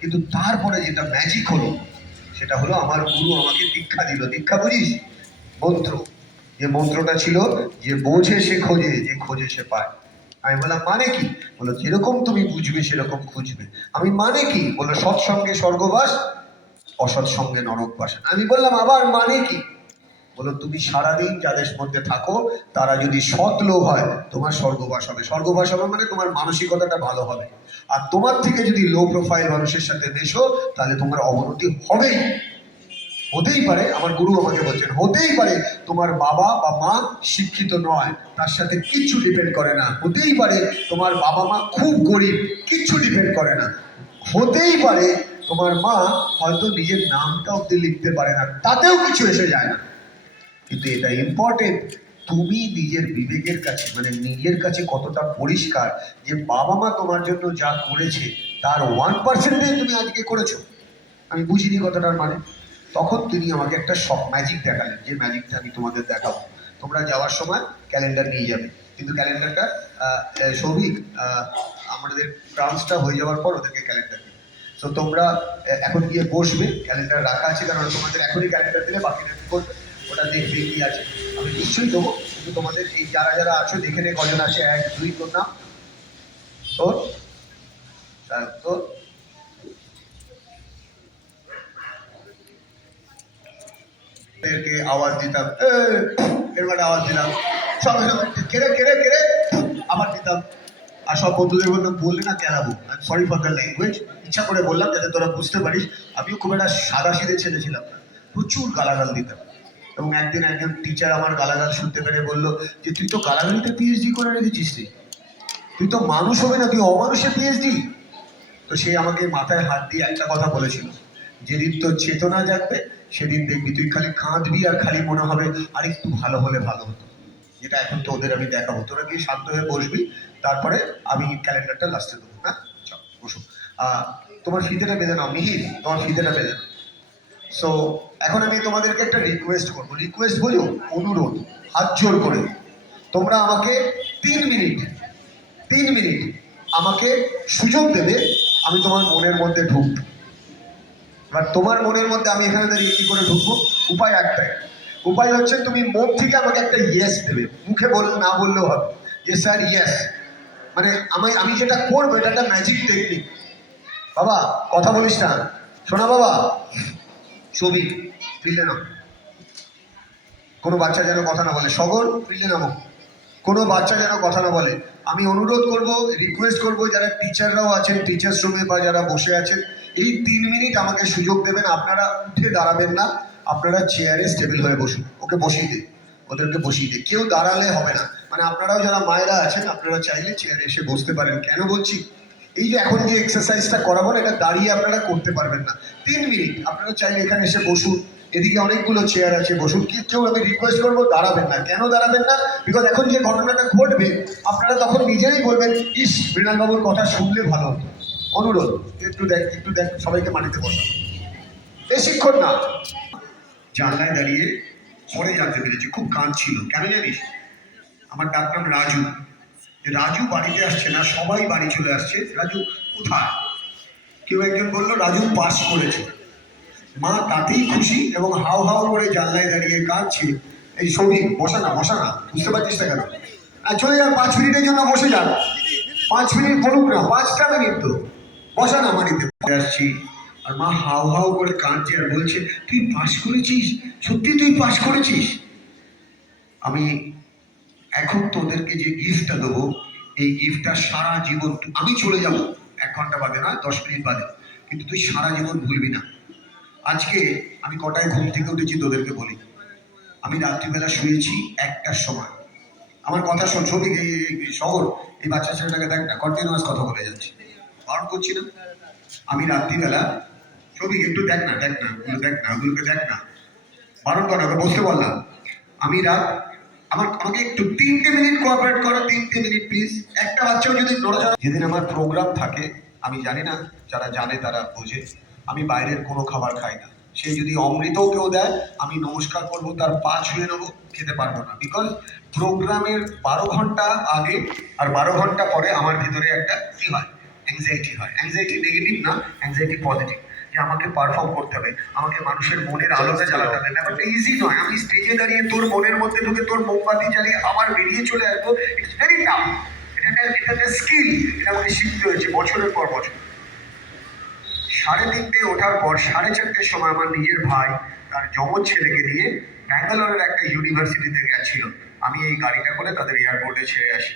কিন্তু তারপরে যেটা ম্যাজিক হলো সেটা হলো আমার গুরু আমাকে দীক্ষা দিল। দীক্ষা বুঝিস? মন্ত্র। যে মন্ত্রটা ছিল যে বোঝে সে খোঁজে, যে খোঁজে সে পায়। আমি বললাম মানে কি? বললো যেরকম তুমি বুঝবে সেরকম খুঁজবে। আমি মানে কি? বললো সৎসঙ্গে স্বর্গবাস, অসৎসঙ্গে নরকবাস। আমি বললাম আবার মানে কি? বলো তুমি সারাদিন যাদের মধ্যে থাকো তারা যদি সৎ লোক হয় তোমার স্বর্গবাস হবে। স্বর্গবাস হবে মানে তোমার মানসিকতাটা ভালো হবে। আর তোমার থেকে যদি লো প্রোফাইল মানুষের সাথে মেশো তাহলে তোমার অবনতি হবেই। হতেই পারে, আমার গুরু আমাকে বলছেন, হতেই পারে তোমার বাবা বা মা শিক্ষিত নয়, তার সাথে কিচ্ছু ডিপেন্ড করে না। হতেই পারে তোমার বাবা মা খুব গরিব, কিচ্ছু ডিপেন্ড করে না। হতেই পারে তোমার মা হয়তো নিজের নামটা অব্দি লিখতে পারে না, তাতেও কিছু এসে যায় না। কিন্তু এটা ইম্পর্টেন্ট, তুমি নিজের বিবেকের কাছে মানে নিজের কাছে কতটা পরিষ্কার যে বাবা মা তোমার জন্য যা করেছে তার 1% তুমি আজকে করেছো। আমি বুঝিনি কথাটার মানে। তখন তিনি আমাকে একটা সব ম্যাজিক দেখালেন, যে ম্যাজিকটা আমি তোমাদের দেখাবো। তোমরা যাওয়ার সময় ক্যালেন্ডার নিয়ে যাবে, কিন্তু ক্যালেন্ডারটা সৌভিক আমাদের ট্রান্সটা হয়ে যাওয়ার পর ওদেরকে ক্যালেন্ডার দিবে। তো তোমরা এখন গিয়ে বসবে, ক্যালেন্ডার রাখা আছে, কারণ তোমাদের এখনই ক্যালেন্ডার দিলে বাকিটা কি করবে ওটা দেখবে কি আছে। আমি নিশ্চয়ই দেবো, কিন্তু তোমাদের এই যারা যারা আছো দেখে নে কজন আছে। 1 2 তোর নাম? তোর? তোর? এরকে আওয়াজ দিতাম, এরকম আওয়াজ দিলাম, সঙ্গে সঙ্গে কেড়ে কেড়ে কেড়ে আবার দিতাম। আর সব বন্ধুদের বললাম বললে না কেনাবো, সরি ফর দ্য ল্যাঙ্গুয়েজ, ইচ্ছা করে বললাম যাতে তোরা বুঝতে পারিস। আমিও খুব একটা সাদা সিধে ছেলে ছিলাম না, প্রচুর গালাগাল দিতাম। এবং একদিন একজন টিচার আমার গালাগাল শুনতে পেরে বললো যে তুই তো গালাগালিতে পিএইচডি করে রেখেছিস রে, তুই তো মানুষ হবে না, তুই অমানুষে পিএইচডি। তো সে আমাকে মাথায় হাত দিয়ে একটা কথা বলেছিল, যেদিন তোর চেতনা জাগবে সেদিন দেখবি তুই খালি কাঁদবি আর খালি মনে হবে আর একটু ভালো হলে ভালো হতো। যেটা এখন তো ওদের আমি দেখাবো, তোরা গিয়ে শান্ত হয়ে বসবি, তারপরে আমি ক্যালেন্ডারটা লাস্টে দেবো। হ্যাঁ চল বসো। তোমার ফিতেটা বেঁধে নাও মিহির, তোমার ফিতেটা বেঁধে নাও। সো এখন আমি তোমাদেরকে একটা রিকোয়েস্ট করবো। রিকোয়েস্ট বোঝো? অনুরোধ। হাত জোর করে তোমরা আমাকে 3 মিনিট 3 মিনিট আমাকে সুযোগ দেবে, আমি তোমার মনের মধ্যে ঢুকবো। এবার তোমার মনের মধ্যে আমি এখানে দাঁড়িয়ে কি করে ঢুকবো? উপায় একটাই, উপায় হচ্ছে তুমি মন থেকে আমাকে একটা ইয়েস দেবে। মুখে না বললেও হবে যে স্যার ইয়েস, মানে আমি যেটা করবো এটা একটা ম্যাজিক টেকনিক। বাবা কথা বলিস না, শোনা বাবা। ছবি ফিরলে নাও, কোনো বাচ্চা যেন কথা না বলে। সগর ফিরলে নামো, কোনো বাচ্চা যেন কথা না বলে। আমি অনুরোধ করব, রিকোয়েস্ট করব, যারা টিচাররাও আছেন টিচার্স রুমে বা যারা বসে আছেন, এই 3 মিনিট আমাকে সুযোগ দেবেন। আপনারা উঠে দাঁড়াবেন না, আপনারা চেয়ারে স্টেবল হয়ে বসুন। ওকে বসিয়ে দে, ওদেরকে বসিয়ে দে, কেউ দাঁড়ালে হবে না। মানে আপনারাও যারা মায়েরা আছেন আপনারা চাইলে চেয়ারে এসে বসতে পারেন। কেন বলছি, এই যে এখন যে এক্সারসাইজটা করাবো না, এটা দাঁড়িয়ে আপনারা করতে পারবেন না। 3 মিনিট আপনারা চাইলে এখানে এসে বসুন, এদিকে অনেকগুলো চেয়ার আছে, বসুন। কেউ আমি রিকোয়েস্ট করবো দাঁড়াবেন না। কেন দাঁড়াবেন না? বিকজ এখন যে ঘটনাটা ঘটবে আপনারা তখন নিজেরাই বলবেন ইস মৃণালবাবুর কথা শুনলে ভালো হতো। অনুরোধ, একটু দেখ একটু দেখ, সবাইকে মাটিতে বসা। বেশিক্ষণ না। জানলায় দাঁড়িয়ে পরে জানতে পেরেছি খুব কাঁদছিল। কেন জানিস? আমার ডাকনাম রাজু। রাজু বাড়িতে আসছে না, সবাই বাড়ি চলে আসছে। রাজু কোথায়? কেউ একজন বললো রাজু পাস করেছে। মা তাতেই খুশি এবং হাও হাও করে জানলায় দাঁড়িয়ে কাঁদছে। এই সৌভিক বসা না, বসা না, বুঝতে পারছিস না কেন? আর চলে যান, 5 মিনিটের জন্য বসে যান। 5 মিনিট বলুক না, 5টা মিনিট তো বসা না মাটিতে। আসছি আর মা হাও হাও করে কাঁদছে আর বলছে তুই পাস করেছিস, সত্যি তুই পাস করেছিস। আমি এখন তোদেরকে যে গিফটটা দেবো, এই গিফটটা সারা জীবন, আমি চলে যাব 1 ঘন্টা বাদে না 10 মিনিট বাদে, কিন্তু তুই সারা জীবন ভুলবি না। আজকে আমি কটায় ঘুম থেকে উঠেছি তোদেরকে বলি। আমি রাত্রিবেলা শুয়েছি 1টার সময়। আমার কথা শোন, ছবি শহর, এই বাচ্চা ছেলেটাকে দেখ না, কন্টিনিউয়াস কথা বলে যাচ্ছে, বারণ করছি না। আমি রাত্রিবেলা, ছবি একটু দেখ না, দেখ না ওগুলো, দেখ না ওগুলোকে, দেখ না, বারণ কর না, বসতে বললাম। আমি আমাকে একটু 3টে মিনিট কোঅপারেট করো, 3টে মিনিট প্লিজ। একটা বাচ্চাও যদি নড়াচড়া। যেদিন আমার প্রোগ্রাম থাকে, আমি জানি না, যারা জানে তারা বোঝে, আমি বাইরের কোনো খাবার খাই না। সে যদি অমৃতও কেউ দেয় আমি নমস্কার করবো, তার পা ছুঁয়ে নেবো, খেতে পারবো না। বিকজ প্রোগ্রামের 12 ঘন্টা আগে আর 12 ঘন্টা পরে আমার ভিতরে একটা কি হয়, অ্যাংজাইটি হয়। অ্যাংজাইটি নেগেটিভ না, অ্যাংজাইটি পজিটিভ, যে আমাকে পারফর্ম করতে হবে, আমাকে মানুষের মনের আলোতে জ্বালাতে হবে। ব্যাপারটা ইজি নয়। আমি স্টেজে দাঁড়িয়ে তোর মনের মধ্যে ঢুকে তোর মোমবাতি জ্বালিয়ে আবার বেরিয়ে চলে আসবো, ইটস ভেরি টাফ। এটা একটা স্কিল, এটা আমাকে শিখতে হয়েছে বছরের পর বছর। 3:30 ওঠার পর 4:30 সময় আমার নিজের ভাই তার যমজ ছেলেকে নিয়ে ব্যাঙ্গালোরের একটা ইউনিভার্সিটিতে গেছিল। আমি এই গাড়িটা করে তাদের এয়ারপোর্টে ছেড়ে আসি,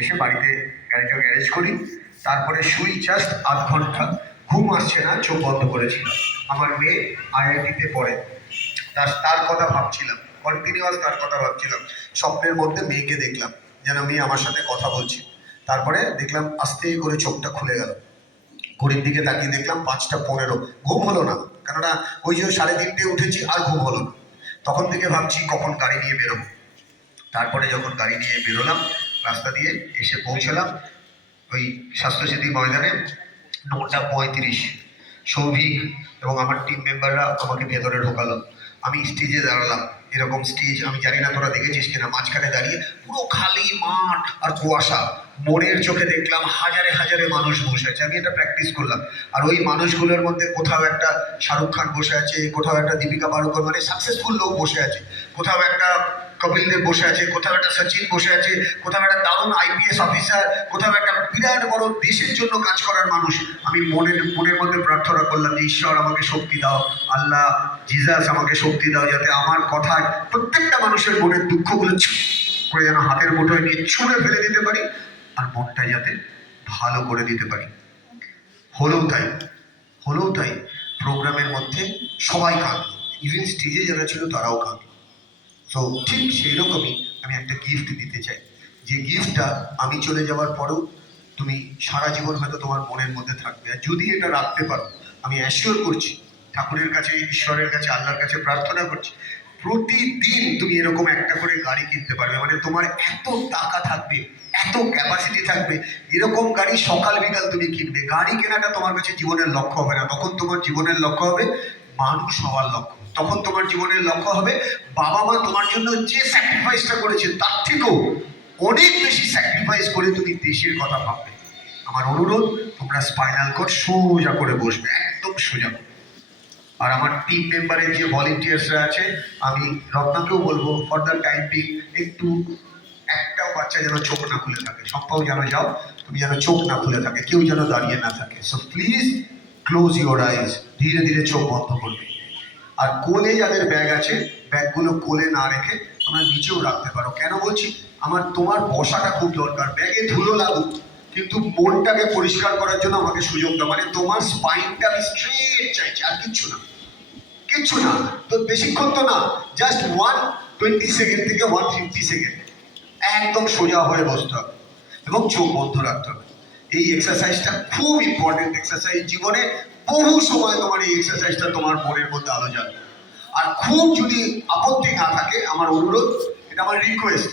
এসে বাড়িতে গাড়িটা গ্যারেজ করি, তারপরে শুই জাস্ট 8 ঘন্টা। ঘুম আসছে না, চোখ বন্ধ করেছিলাম। আমার মেয়ে IIT-তে পড়ে, তার কথা ভাবছিলাম, কন্টিনিউয়াস তার কথা ভাবছিলাম। স্বপ্নের মধ্যে মেয়েকে দেখলাম, যেন মেয়ে আমার সাথে কথা বলছে। তারপরে দেখলাম আস্তে করে চোখটা খুলে গেল, ঘড়ির দিকে তাকিয়ে দেখলাম 5:15। ঘুম হলো না, কেননা ওই যে 3:30 উঠেছি, আর ঘুম হলো না। তখন থেকে ভাবছি কখন গাড়ি নিয়ে বেরোবো। তারপরে যখন গাড়ি নিয়ে বেরোলাম, রাস্তা দিয়ে এসে পৌঁছলাম ওই স্বাস্থ্যসিদ্ধি ময়দানে 9:35। সৌভিক এবং আমার টিম মেম্বাররা আমাকে ভেতরে ঢোকালো। আমি স্টেজে দাঁড়ালাম। এরকম স্টেজ আমি জানি না তোরা দেখেছিস কিনা, মাঝখানে দাঁড়িয়ে পুরো খালি মাঠ আর কুয়াশা। মনের চোখে দেখলাম হাজারে হাজারে মানুষ বসে আছে। আমি এটা প্র্যাকটিস করলাম। আর ওই মানুষগুলোর মধ্যে কোথাও একটা শাহরুখ খান বসে আছে, কোথাও একটা দীপিকা পাড়ুকোন, মানে সাকসেসফুল লোক বসে আছে, কোথাও একটা কপিল দেব বসে আছে, কোথাও একটা সচিন বসে আছে, কোথাও একটা দারুণ IPS অফিসার, কোথাও একটা বিরাট বড় দেশের জন্য কাজ করার মানুষ। আমি মনের মধ্যে প্রার্থনা করলাম যে ঈশ্বর আমাকে শক্তি দাও, আল্লাহ জিজাস আমাকে শক্তি দাও, যাতে আমার কথায় প্রত্যেকটা মানুষের মনের দুঃখগুলো করে যেন হাতের মুঠোয় নিয়ে ছুঁড়ে ফেলে দিতে পারি, আর মনটা যাতে ভালো করে দিতে পারি। হলেও তাই প্রোগ্রামের মধ্যে সবাই কাঁদল, ইভেন স্টেজে যারা ছিল তারাও কাঁদল। তো ঠিক সেই রকমই আমি একটা গিফট দিতে চাই, যে গিফটটা আমি চলে যাওয়ার পরেও তুমি সারা জীবন হয়তো তোমার মনের মধ্যে থাকবে। আর যদি এটা রাখতে পারো, আমি অ্যাসিওর করছি, ঠাকুরের কাছে, ঈশ্বরের কাছে, আল্লাহর কাছে প্রার্থনা করছি, প্রতিদিন তুমি এরকম একটা করে গাড়ি কিনতে পারবে। মানে তোমার এত টাকা থাকবে, এত ক্যাপাসিটি থাকবে, এরকম গাড়ি সকাল বিকাল তুমি কিনবে। গাড়ি কেনাটা তোমার কাছে জীবনের লক্ষ্য হবে না, তখন তোমার জীবনের লক্ষ্য হবে মানুষ হওয়ার লক্ষ্য। তখন তোমার জীবনের লক্ষ্য হবে বাবা মা তোমার জন্য যে স্যাক্রিফাইসটা করেছে তার থেকেও অনেক বেশি স্যাক্রিফাইস করে তুমি দেশের কথা ভাববে। আমার অনুরোধ, তোমরা স্পাইনাল কর্ড সোজা করে বসবে, একদম সোজা। আর আমার টিম মেম্বারের যে ভলেন্টিয়ার্সরা আছে, আমি রত্নাকেও বলবো ফর দ্য টাইম বিং একটু একটাও বাচ্চা যেন চোখ না খুলে থাকে। সপ্তাহ যেন যাও, তুমি যেন চোখ না খুলে থাকে, কেউ যেন দাঁড়িয়ে না থাকে। সো প্লিজ ক্লোজ ইউর আইজ, ধীরে ধীরে চোখ বন্ধ করবে। আর কোলে যাদের ব্যাগ আছে, ব্যাগগুলো কোলে না রেখে তোমরা নিচেও রাখতে পারো। কেন বলছি, তোমার বসাটা খুব দরকার। ব্যাগে ধুলো লাগুক, কিন্তু মনটাকে পরিষ্কার করার জন্য আমাকে সুযোগ দাও। মানে তোমার স্পাইনটা আমি স্ট্রেট চাইছি, আর কিচ্ছু না। তো বেশিক্ষণ তো না, জাস্ট 120 সেকেন্ড থেকে 150 সেকেন্ড একদম সোজা হয়ে বসতে হবে এবং চোখ বন্ধ রাখতে হবে। এই এক্সারসাইজটা খুব ইম্পর্টেন্ট এক্সারসাইজ। জীবনে বহু সময় তোমার এই এক্সারসাইজটা তোমার মনের মধ্যে আলো জ্বালবে। আর খুব যদি আপত্তি না থাকে, আমার অনুরোধ, এটা আমার রিকোয়েস্ট,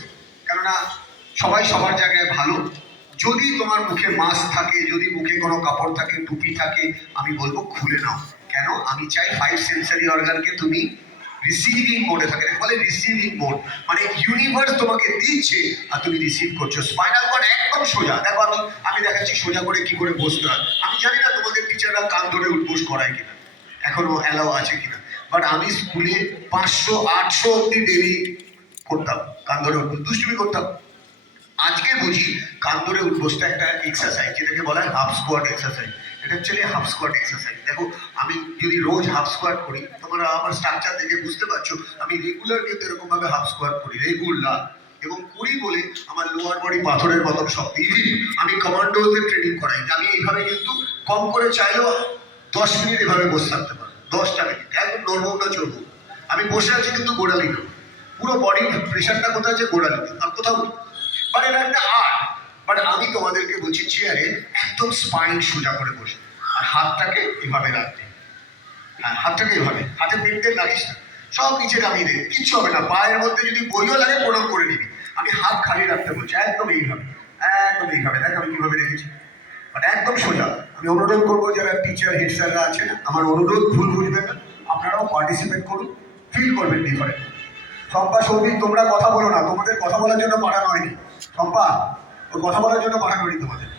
কেননা সবাই সবার জায়গায় ভালো, যদি তোমার মুখে মাস্ক থাকে, যদি মুখে কোনো কাপড় থাকে, টুপি থাকে, আমি বলবো খুলে নাও। কেন? আমি চাই 5 সেন্সারি অর্গানকে তুমি রিসিভিং মোডে থাকে। বলে রিসিভিং মোড, মানে ইউনিভার্স তোমাকে দিচ্ছে আর তুমি রিসিভ করছো। স্পাইনাল কর্ড একদম সোজা। দেখো আমি দেখাচ্ছি সোজা করে কি করে বসতে হয়। আমি জানি না তোমাদের টিচাররা কান ধরে উঠবোস করায় কিনা, এখনো অ্যালাউ আছে কিনা, বাট আমি স্কুলে 500-800 অব্দি ডেলি করতাম, কান ধরে উঠবোস, দুষ্টুমি করতাম। আজকে বুঝি কান ধরে উঠবোসটা একটা এক্সারসাইজ, যেটাকে বলা হয় হাফ স্কোয়াট এক্সারসাইজ। এটা অ্যাকচুয়ালি হাফ স্কোয়াট এক্সারসাইজ। দেখো, আমি যদি রোজ হাফ স্কোয়াট করি, তোমরা আমার স্ট্রাকচার দেখে বুঝতে পারছো আমি রেগুলার কিন্তু এরকম ভাবে হাফ স্কোয়াট করি, রেগুলার, এবং করি বলে আমার লোয়ার বডি পাথরের মতন শক্তি। ইভিন আমি কমান্ডোদের ট্রেনিং করাই, আমি এইভাবে কিন্তু কম করে চাইলেও 10 মিনিট এভাবে বসে থাকতে পারবো, 10টা মিনিট একদম নড়বো না, চলবো। আমি বসে আছি কিন্তু গোড়ালি না, পুরো বডির প্রেশারটা কোথায় আছে? গোড়ালিতে, আর কোথাও। বাট এটা একটা আর্ট। বাট আমি তোমাদেরকে বলছি চেয়ারে একদম স্পাইন সোজা করে বসে, আর হাতটাকে এভাবে রাখতে। হ্যাঁ, হাতটাকে এভাবে, হাতে পেটতে লাগিস না, সব নিচে নামিয়ে দে, কিচ্ছু হবে না। পায়ের মধ্যে যদি বইও লাগে প্রণাম করে নিবি। আমি হাত খালি রাখতে বলছি, একদম এইভাবে, একদম এইভাবে। দেখ আমি কিভাবে রেখেছি, বাট একদম সোজা। আমি অনুরোধ করবো যারা টিচার, হেড স্যাররা আছেন, আমার অনুরোধ ভুল বুঝবেন না, আপনারাও পার্টিসিপেট করুন, ফিল করবেন ডিফারেন্ট। শম্পা, সৌভিক, তোমরা কথা বলো না, তোমাদের কথা বলার জন্য পাঠানো হয়নি। শম্পা, ওই কথা বলার জন্য পাঠানো হয়নি তোমাদের।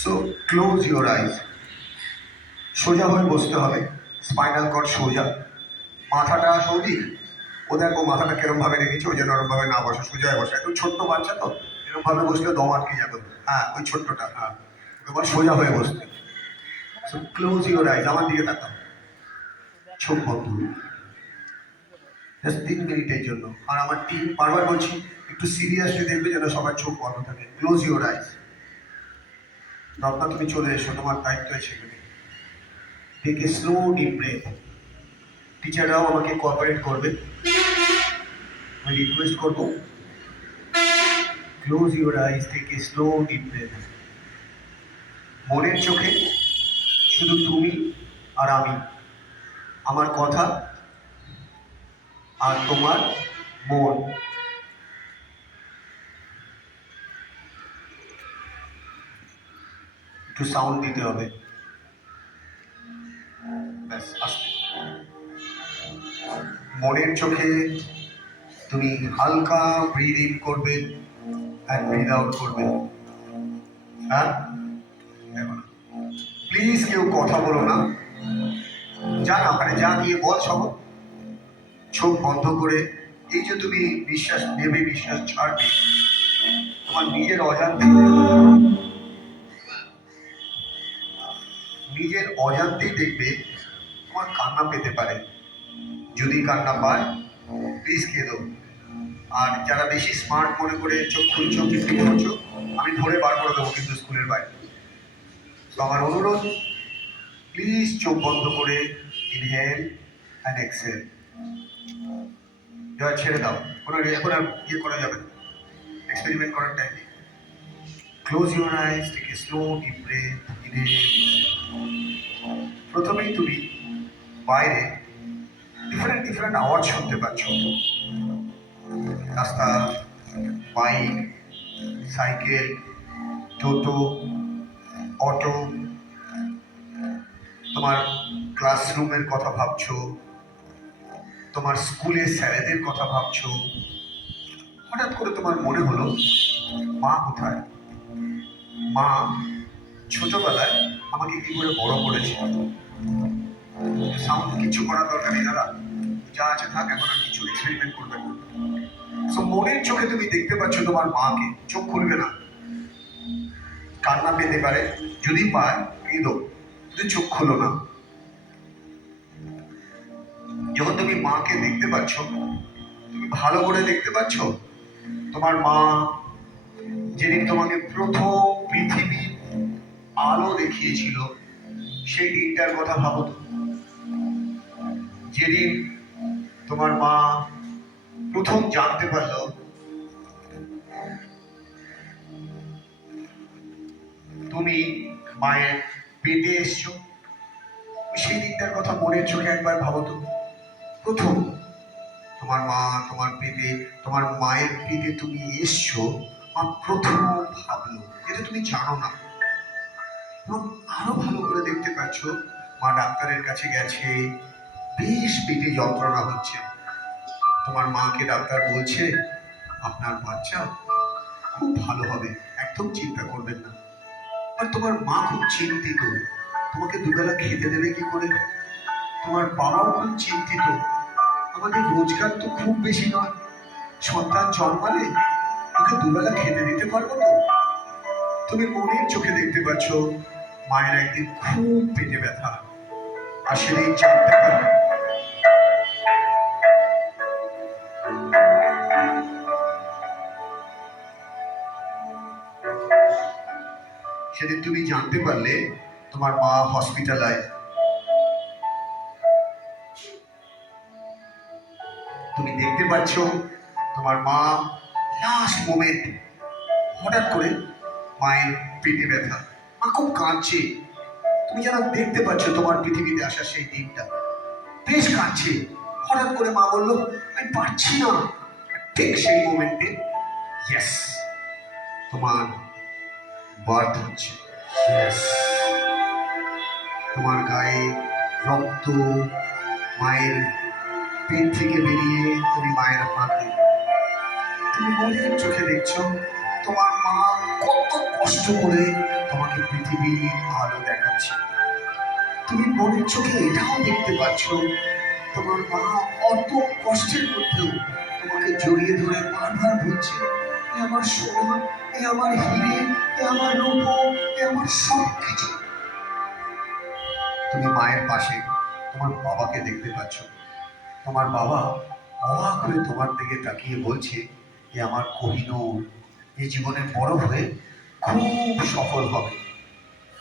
সো ক্লোজ ইউর আইজ। সোজা হয়ে বসতে হবে, স্পাইনাল কর্ড সোজা, মাথাটা সৌদিক। ও দেখো মাথাটা কিরম ভাবে রেখেছে, ও যেন ওরম ভাবে না বসে, সোজা হয়ে বসে। একদম ছোট্ট বাচ্চা তো, এরকম ভাবে বসলে দম আটকে যাবে। হ্যাঁ, ওই ছোট্টটা, হ্যাঁ, এবার সোজা হয়ে বসতে। সো ক্লোজ ইউর আইজ, আমার দিকে তাকাও, চোখ বন্ধ, জাস্ট 3 মিনিটের জন্য। আর আমার টিম বারবার বলছি একটু সিরিয়াসলি দেখবে যেন সবার চোখ বন্ধ থাকে। ক্লোজ ইউর আইজ। রত্না, তুমি চলে এসো, তোমার দায়িত্ব সেখানে। Take a slow deep breath. টিচাররাও আমাকে কোঅপারেট করবে, আমি রিকোয়েস্ট করবো। Close your eyes, take a slow deep breath. মনের চোখে শুধু তুমি আর আমি, আমার কথা আর তোমার মন। একটু সাউন্ড দিতে হবে, ব্যাস, আস্তে। মনের চোখে তুমি হালকা ব্রিদ ইন করবে আর ব্রিদ আউট করবে। হ্যাঁ, প্লিজ কেউ কথা বলো না, যা না পারে যা গিয়ে বল সব। চোখ বন্ধ করে এই যে তুমি নিঃশ্বাস নেবে, নিঃশ্বাস ছাড়বে, তোমার নিজের অজান্তেই দেখবে তোমার কান্না পেতে পারে। যদি কান্না পায় প্লিজ কেঁদো। আর যারা বেশি স্মার্ট মনে করে চোখ খুলছো, কিন্তু করছো, আমি ধরে বার করে দেবো কিন্তু স্কুলের বাইরে। তো আমার অনুরোধ, প্লিজ চোখ বন্ধ করে ইনহেল অ্যান্ড এক্সহেল। এবার ছেড়ে দাও, কোনো এখন আর ইয়ে করা যাবে না, এক্সপেরিমেন্ট করার টাইম নেই। Close your eyes, take a slow deep breath, inhale. প্রথমেই তুমি বাইরে ডিফারেন্ট ডিফারেন্ট আওয়াজ শুনতে পাচ্ছ। রাস্তা, বাইক, সাইকেল, টোটো, অটো। তোমার ক্লাসরুমের কথা ভাবছো, তোমার স্কুলের স্যারেদের কথা ভাবছো। হঠাৎ করে তোমার মনে হলো মা কোথায়, মা ছোটবেলায় আমাকে কি করে বড় করেছে। সাউন্ড কিছু করার দরকার নেই দাদা, যা আছে থাক, এখন আর কিছু এক্সপেরিমেন্ট করবে না। সো মনের চোখে তুমি দেখতে পাচ্ছ তোমার মাকে, চোখ খুলবে না, কান্না পেতে পারে, যদি পায় কেঁদো, কিন্তু চোখ খুলো না। যখন তুমি মাকে দেখতে পাচ্ছ, তুমি ভালো করে দেখতে পাচ্ছ তোমার মা যেদিন তোমাকে প্রথম পৃথিবীর আলো দেখিয়েছিল, সেই দিনটার কথা ভাবো। যেদিন তোমার মা প্রথম জানতে পারলো তুমি মায়ের পেটে এসছো, সেই দিনটার কথা মনের চোখে একবার ভাবো তো। প্রথম তোমার মা তোমার পেটে, তোমার মায়ের পেটে তুমি এসছো, মা প্রথম ভাবলো, এটা তুমি জানো না। এবং আরো ভালো করে দেখতে পাচ্ছ মা ডাক্তারের কাছে গেছে, বেশ পেটে যন্ত্রণা হচ্ছে। তোমার মাকে ডাক্তার বলছে আপনার বাচ্চা খুব ভালো হবে, একদম চিন্তা করবেন না। আর তোমার মা খুব চিন্তিত, তোমাকে দুবেলা খেতে দেবে কি করে। তোমার বাবাও খুব চিন্তিত, আমাদের রোজগার তো খুব বেশি নয়, সন্তান জন্মালে ওকে দুবেলা খেতে দিতে পারবো তো। তুমি মনের চোখে দেখতে পাচ্ছ মায়ের একদিন খুব পেটে ব্যথা, আর সেদিন জানতে পারবে, সেদিন তুমি জানতে পারলে তোমার মা হসপিটালাইজ। তুমি দেখতে পাচ্ছ তোমার মা লাস্ট মোমেন্ট, হঠাৎ করে মায়ের পেটে ব্যথা, মা খুব কাঁদছে। তুমি যেন দেখতে পাচ্ছ তোমার পৃথিবীতে আসা সেই দিনটা, বেশ কাঁদছে। হঠাৎ করে মা বললো আমি পারছি না। ঠিক সেই মোমেন্টে ইয়েস, তোমার বার্থ হচ্ছে। ইয়েস, তোমার গায়ে রক্ত মায়ের পেট থেকে বেরিয়ে তুমি মায়ের হাতে, তুমি মনের চোখে দেখছো তোমার মা কত কষ্ট করে তোমাকে পৃথিবীর আলো দেখাচ্ছে। তুমি মনের চোখে এটাও দেখতে পাচ্ছ তোমার মা অত কষ্টের মধ্যেও তোমাকে জড়িয়ে ধরে বারবার বলছে, এ আমার সোনা, এ আমার হিরে, এ আমার রূপো, এ আমার সব কিছু। তুমি মায়ের পাশে তোমার বাবাকে দেখতে পাচ্ছ। তোমার বাবা অবাক হয়ে তোমার দিকে তাকিয়ে বলছে, এ আমার কোহিনূর, এই জীবনে বড় হয়ে খুব সফল হবে।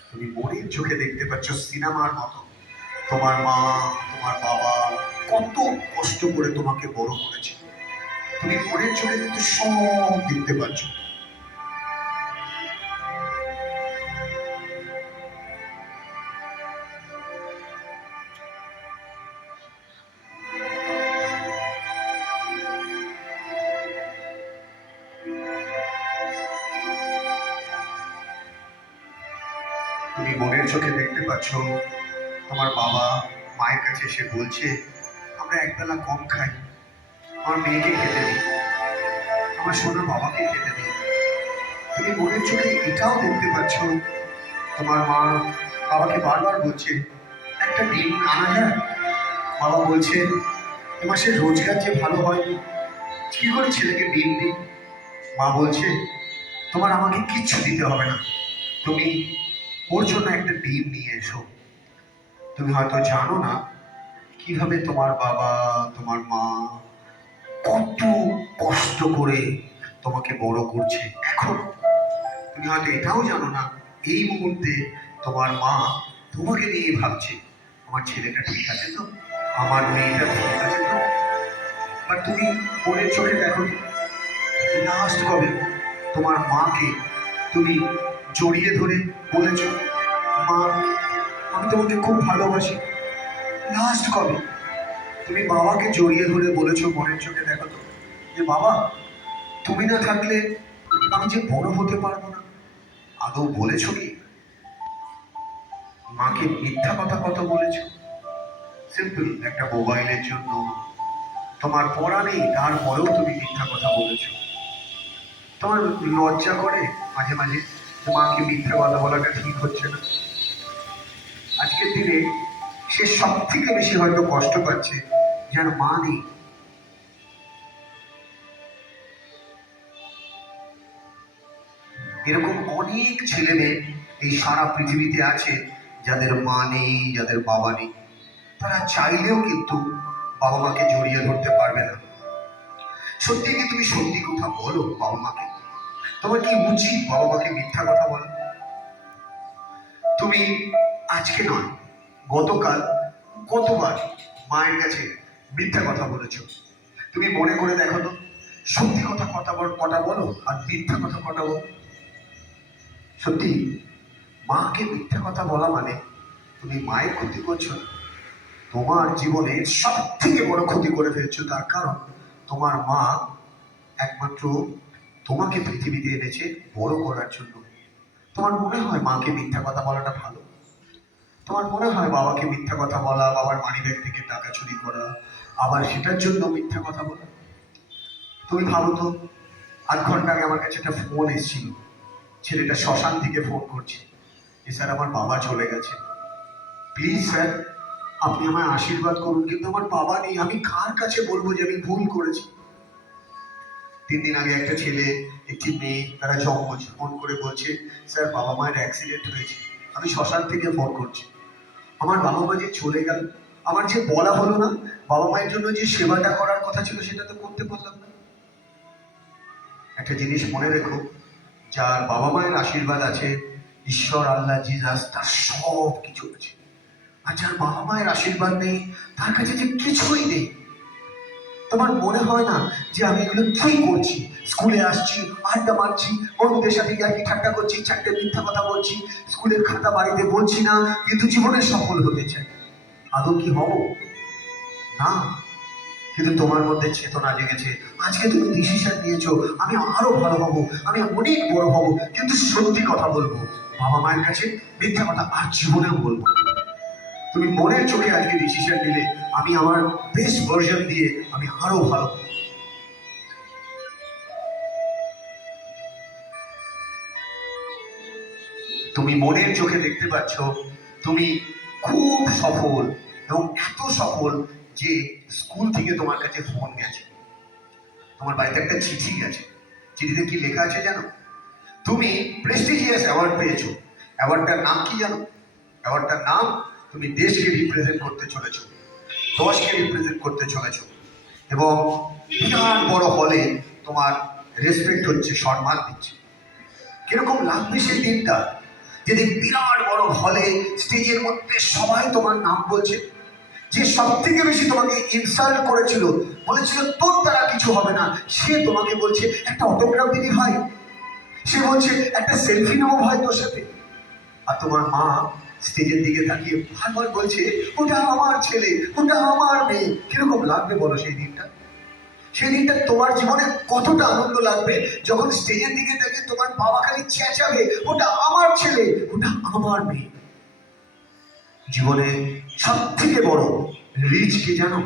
তুমি মনের চোখে দেখতে পাচ্ছ সিনেমার মতো তোমার মা, তোমার বাবা কত কষ্ট করে তোমাকে বড় করেছে। তুমি মনের চোখে কিন্তু সব দেখতে পাচ্ছ। তুমি মনের চোখে দেখতে পাচ্ছ তোমার বাবা মায়ের কাছে এসে বলছে, আমরা একবেলা কম খাই, আমার মেয়েকে খেতে দিই, আমার সোনা বাবাকে খেতে দিই। তুমি মনের চোখে এটাও দেখতে পাচ্ছ তোমার মা বাবাকে বারবার বলছে, একটা ডিম আনা যায়। বাবা বলছে, এ মাসের রোজগার যে ভালো হয়নি, কি করে ছেলেকে ডিম দিই। মা বলছে, তোমার আমাকে কিচ্ছু দিতে হবে না, তুমি ওর জন্য একটা ডিম নিয়ে এসো। তুমি হয়তো জানো না কিভাবে তোমার বাবা তোমার মা কত কষ্ট করে তোমাকে বড় করছে। এখন তুমি হয়তো এটাও জানো না এই মুহূর্তে তোমার মা তোমাকে নিয়ে ভাবছে, আমার ছেলেটা ঠিক আছে তো, আমার মেয়েটা ঠিক আছে তো। আর তুমি মনের চোখে দেখো লাস্ট কবে তোমার মাকে তুমি জড়িয়ে ধরে বলেছ, মা আমি তোমাকে খুব ভালোবাসি। লাস্ট কবে তুমি বাবাকে জড়িয়ে ধরে বলেছো মনের চোখে দেখো তো, যে বাবা তুমি না থাকলে আমি যে বড় হতে পারবো না। আদৌ বলেছো কি? মাকে মিথ্যা কথা কত বলেছো। সিম্পল একটা মোবাইলের জন্য তোমার পড়া নেই, তারপরেও তুমি মিথ্যা কথা বলেছো। তোমার লজ্জা করে মাঝে মাঝে মাকে মিথ্যা কথা বলাটা ঠিক হচ্ছে না। আজকের দিনে সে সব থেকে বেশি হয়তো কষ্ট পাচ্ছে যার মা নেই। এরকম অনেক ছেলে মেয়ে এই সারা পৃথিবীতে আছে যাদের মা নেই, যাদের বাবা নেই। তারা চাইলেও কিন্তু বাবা মাকে জড়িয়ে ধরতে পারবে না। সত্যি কি তুমি সত্যি কথা বলো বাবা মাকে? তোমার কি উচিত বাবা মাকে মিথ্যা কথা বলা? তুমি আজকে নয়, গতকাল কতবার মায়ের কাছে মিথ্যা কথা বলেছো? তুমি মনে করে দেখো তো, সত্যি কথা কটা বলো আর মিথ্যা কথা কটা বলো। সত্যি মাকে মিথ্যা কথা বলা মানে তুমি মায়ের ক্ষতি করছো না, তোমার জীবনে সব থেকে বড় ক্ষতি করে ফেলছো। তার কারণ তোমার মা একমাত্র তোমাকে পৃথিবীতে এনেছে বড় করার জন্য। তোমার মনে হয় মাকে মিথ্যা কথা বলাটা ভালো? তোমার মনে হয় বাবাকে মিথ্যা কথা বলা, বাবার মানিব্যাগ থেকে টাকা চুরি করা, আবার সেটার জন্য মিথ্যা কথা বলা? তুমি ভাবো তো, 8 ঘন্টা আগে আমার কাছে একটা ফোন এসেছিল, ছেলেটা শ্মশান থেকে ফোন করছে, যে স্যার আমার বাবা চলে গেছে, প্লিজ স্যার আপনি আমায় আশীর্বাদ করুন, কিন্তু আমার বাবা নেই, আমি কার কাছে বলবো যে আমি ভুল করেছি। 3 দিন আগে একটা ছেলে একটি মেয়ে তারা জন্মজ ফোন করে বলছে, স্যার বাবা মায়ের অ্যাক্সিডেন্ট হয়েছে, আমি শ্মশান থেকে ফোন করছি, আমার বাবা মা যে চলে গেল, আমার যে বলা হলো না, বাবা মায়ের জন্য যে সেবাটা করার কথা ছিল সেটা তো করতে পারলাম না। একটা জিনিস মনে রেখো, যার বাবা মায়ের আশীর্বাদ আছে, ঈশ্বর আল্লাহ জিজাস তার সব কিছু আছে। আর যার বাবা মায়ের আশীর্বাদ নেই তার কাছে যে কিছুই নেই। তোমার মনে হয় না যে আমি এগুলো কি করছি? স্কুলে আসছি, আড্ডা মারছি, বন্ধুদের সাথে ইয়ার্কি ঠাট্টা করছি, 4টে মিথ্যা কথা বলছি, স্কুলের খাতা বাড়িতে বলছি না, কিন্তু জীবনে সফল হতে চাই। আদৌ কি হব? না। কিন্তু তোমার মধ্যে চেতনা জেগেছে, আজকে তুমি ডিসিশন নিয়েছো আমি আরো ভালো হব, আমি অনেক বড় হব, কিন্তু সত্যি কথা বলবো, বাবা মায়ের কাছে মিথ্যা কথা আর জীবনেও বলবো না। তুমি মনের চোখে আজকে ডিসিশন নিলে আমি আমার বেস্ট ভার্সন দিয়ে আমি আরো ভালো। তোমার তুমি মনের চোখে দেখতে পাচ্ছ তুমি খুব সফল, এবং এত সফল যে স্কুল থেকে তোমার কাছে ফোন গেছে, তোমার বাড়িতে একটা চিঠি গেছে। চিঠিতে কি লেখা আছে জানো? তুমি প্রেস্টিজিয়াস অ্যাওয়ার্ড পেয়েছো। অ্যাওয়ার্ডটার নাম কি জানো? অ্যাওয়ার্ডটার নাম, তুমি দেশকে রিপ্রেজেন্ট করতে চলেছো, দশকে রিপ্রেজেন্ট করতে চলেছো, এবং বিরাট বড় হলে তোমার রেসপেক্ট হচ্ছে, সম্মান দিচ্ছে। কিরকম লাগবে সেই দিনটা, যদি বিরাট বড় হলে স্টেজের মধ্যে সবাই তোমার নাম বলছে। যে সব থেকে বেশি তোমাকে ইনসাল্ট করেছিল, বলেছিল তোর দ্বারা কিছু হবে না, সে তোমাকে বলছে একটা অটোগ্রাফ দিবি ভাই, সে বলছে একটা সেলফি নেবো ভাই তোর সাথে। আর তোমার মা স্টেজের দিকে তাকিয়ে বারবার বলছে ওটা আমার ছেলে, ওটা আমার মেয়ে। কিরকম লাগবে বলো সেই দিনটা? সেই দিনটা তোমার জীবনে কতটা আনন্দ লাগবে যখন স্টেজের দিকে দেখে তোমার বাবা খালি চেঁচাবে ওটা আমার ছেলে, ওটা আমার মেয়ে। জীবনে সব থেকে বড় রিচ কি জানো?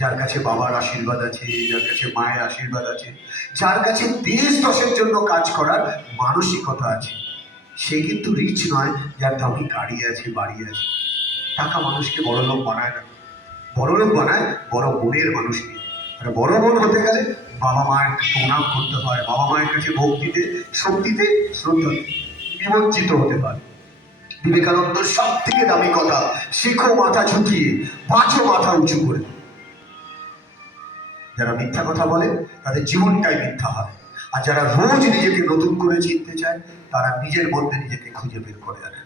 যার কাছে বাবার আশীর্বাদ আছে, যার কাছে মায়ের আশীর্বাদ আছে, যার কাছে দেশ দশের জন্য কাজ করার মানসিকতা আছে, সে কিন্তু রিচ নয় যার দামি গাড়ি আছে, বাড়ি আছে। টাকা মানুষকে বড় লোক বানায় না, বড় লোক বানায় বড় মনের মানুষকে। আর বড় মন হতে গেলে বাবা মায়ের প্রণাম করতে হয়, বাবা মায়ের কাছে ভক্তিতে, শক্তিতে, শ্রদ্ধা নিমজ্জিত হতে হয়। বিবেকানন্দর সব থেকে দামি কথা, শেখো মাথা ঝুঁকিয়ে, বাঁচো মাথা উঁচু করে। যারা মিথ্যা কথা বলে তাদের জীবনটাই মিথ্যা হয়, আর যারা রোজ নিজেকে নতুন করে চিনতে চায় তারা নিজের মধ্যে নিজেকে খুঁজে বের করে আনে।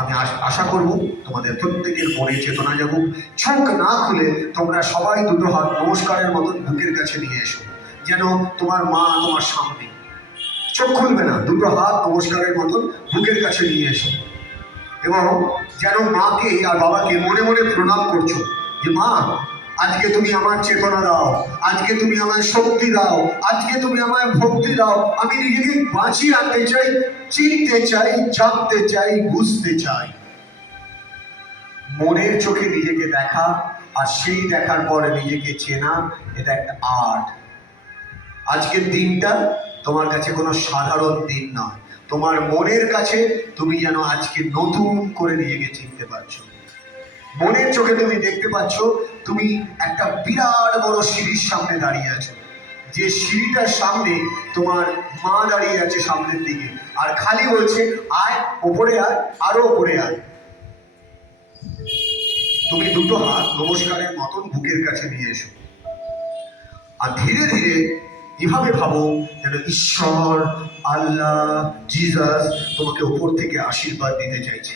আমি আশা করব তোমাদের প্রত্যেকের মনে চেতনা জাগুক। চোখ না খুলে তোমরা সবাই দুটো হাত নমস্কারের মতন বুকের কাছে নিয়ে এসো, যেন তোমার মা তোমার সামনে। চোখ খুলবে না, দুটো হাত নমস্কারের মতন বুকের কাছে নিয়ে এসো, এবং যেন মাকে আর বাবাকে মনে মনে প্রণাম করছো যে মা আজকে তুমি আমার চেতনা দাও, আজকে তুমি আমায় শক্তি দাও, আজকে তুমি আমায় ভক্তি দাও। আমি নিজেকে বাঁচিয়ে আনতে চাই, চিনতে চাই, জানতে চাই, বুঝতে চাই। মনের চোখে নিজেকে দেখা আর সেই দেখার পরে নিজেকে চেনা, এটা একটা আর্ট। আজকের দিনটা তোমার কাছে কোনো সাধারণ দিন নয়, তোমার মনের কাছে তুমি যেন আজকে নতুন করে নিজেকে চিনতে পারছো। মনের চোখে তুমি দেখতে পাচ্ছ তুমি একটা বিরাট বড় সিঁড়ির সামনে দাঁড়িয়ে আছো, যে সিঁড়িটার সামনে তোমার মা দাঁড়িয়ে আছে সামনের দিকে, আর খালি বলছে আয় ওপরে আয়, আরো ওপরে আয়। তুমি দুটো হাত নমস্কারের মতন বুকের কাছে নিয়ে এসো, আর ধীরে ধীরে এভাবে ভাবো যেন ঈশ্বর, আল্লাহ, জিসাস তোমাকে উপর থেকে আশীর্বাদ দিতে চাইছে।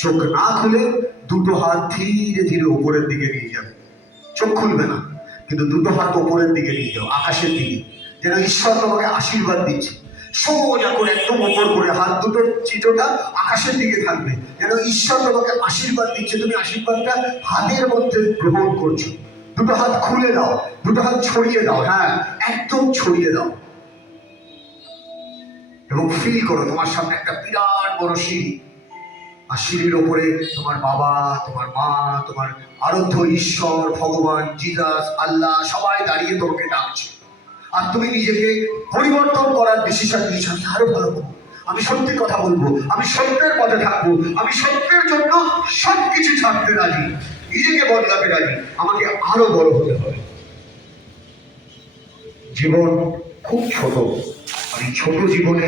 চোখ না খুলে দুটো হাত ধীরে ধীরে উপরের দিকে নিয়ে যাবে। চোখ খুলবে না, কিন্তু দুটো হাত উপরের দিকে নিয়ে যাও, আকাশের দিকে, যেন ঈশ্বর তোমাকে আশীর্বাদ দিচ্ছে। সোজা করে একদম উপর করে হাত দুটোর চিত্রটা আকাশের দিকে থাকবে, যেন ঈশ্বর তোমাকে আশীর্বাদ দিচ্ছে। তুমি আশীর্বাদটা হাতের মধ্যে গ্রহণ করছো। দুটো হাত খুলে দাও, দুটো হাত ছড়িয়ে দাও, হ্যাঁ একদম ছড়িয়ে দাও, এবং ফিল করো তোমার সামনে একটা বিরাট বড় সিঁড়ি, আর সিঁড়ির ওপরে তোমার বাবা, তোমার মা, তোমার আরাধ্য ঈশ্বর, ভগবান, জিসাস, আল্লাহ সবাই দাঁড়িয়ে তোমাকে ডাকছে। আর তুমি নিজেকে পরিবর্তন করার ডিসিশন নিয়েছো, আমি আরো ভালো করবো, আমি সত্যি কথা বলবো, আমি সত্যের পথে থাকবো, আমি সত্যের জন্য সবকিছু ছাড়তে রাজি, নিজেকে বদলাতে রাজি, আমাকে আরো বড় হতে হবে। জীবন খুব ছোট, আর এই ছোট জীবনে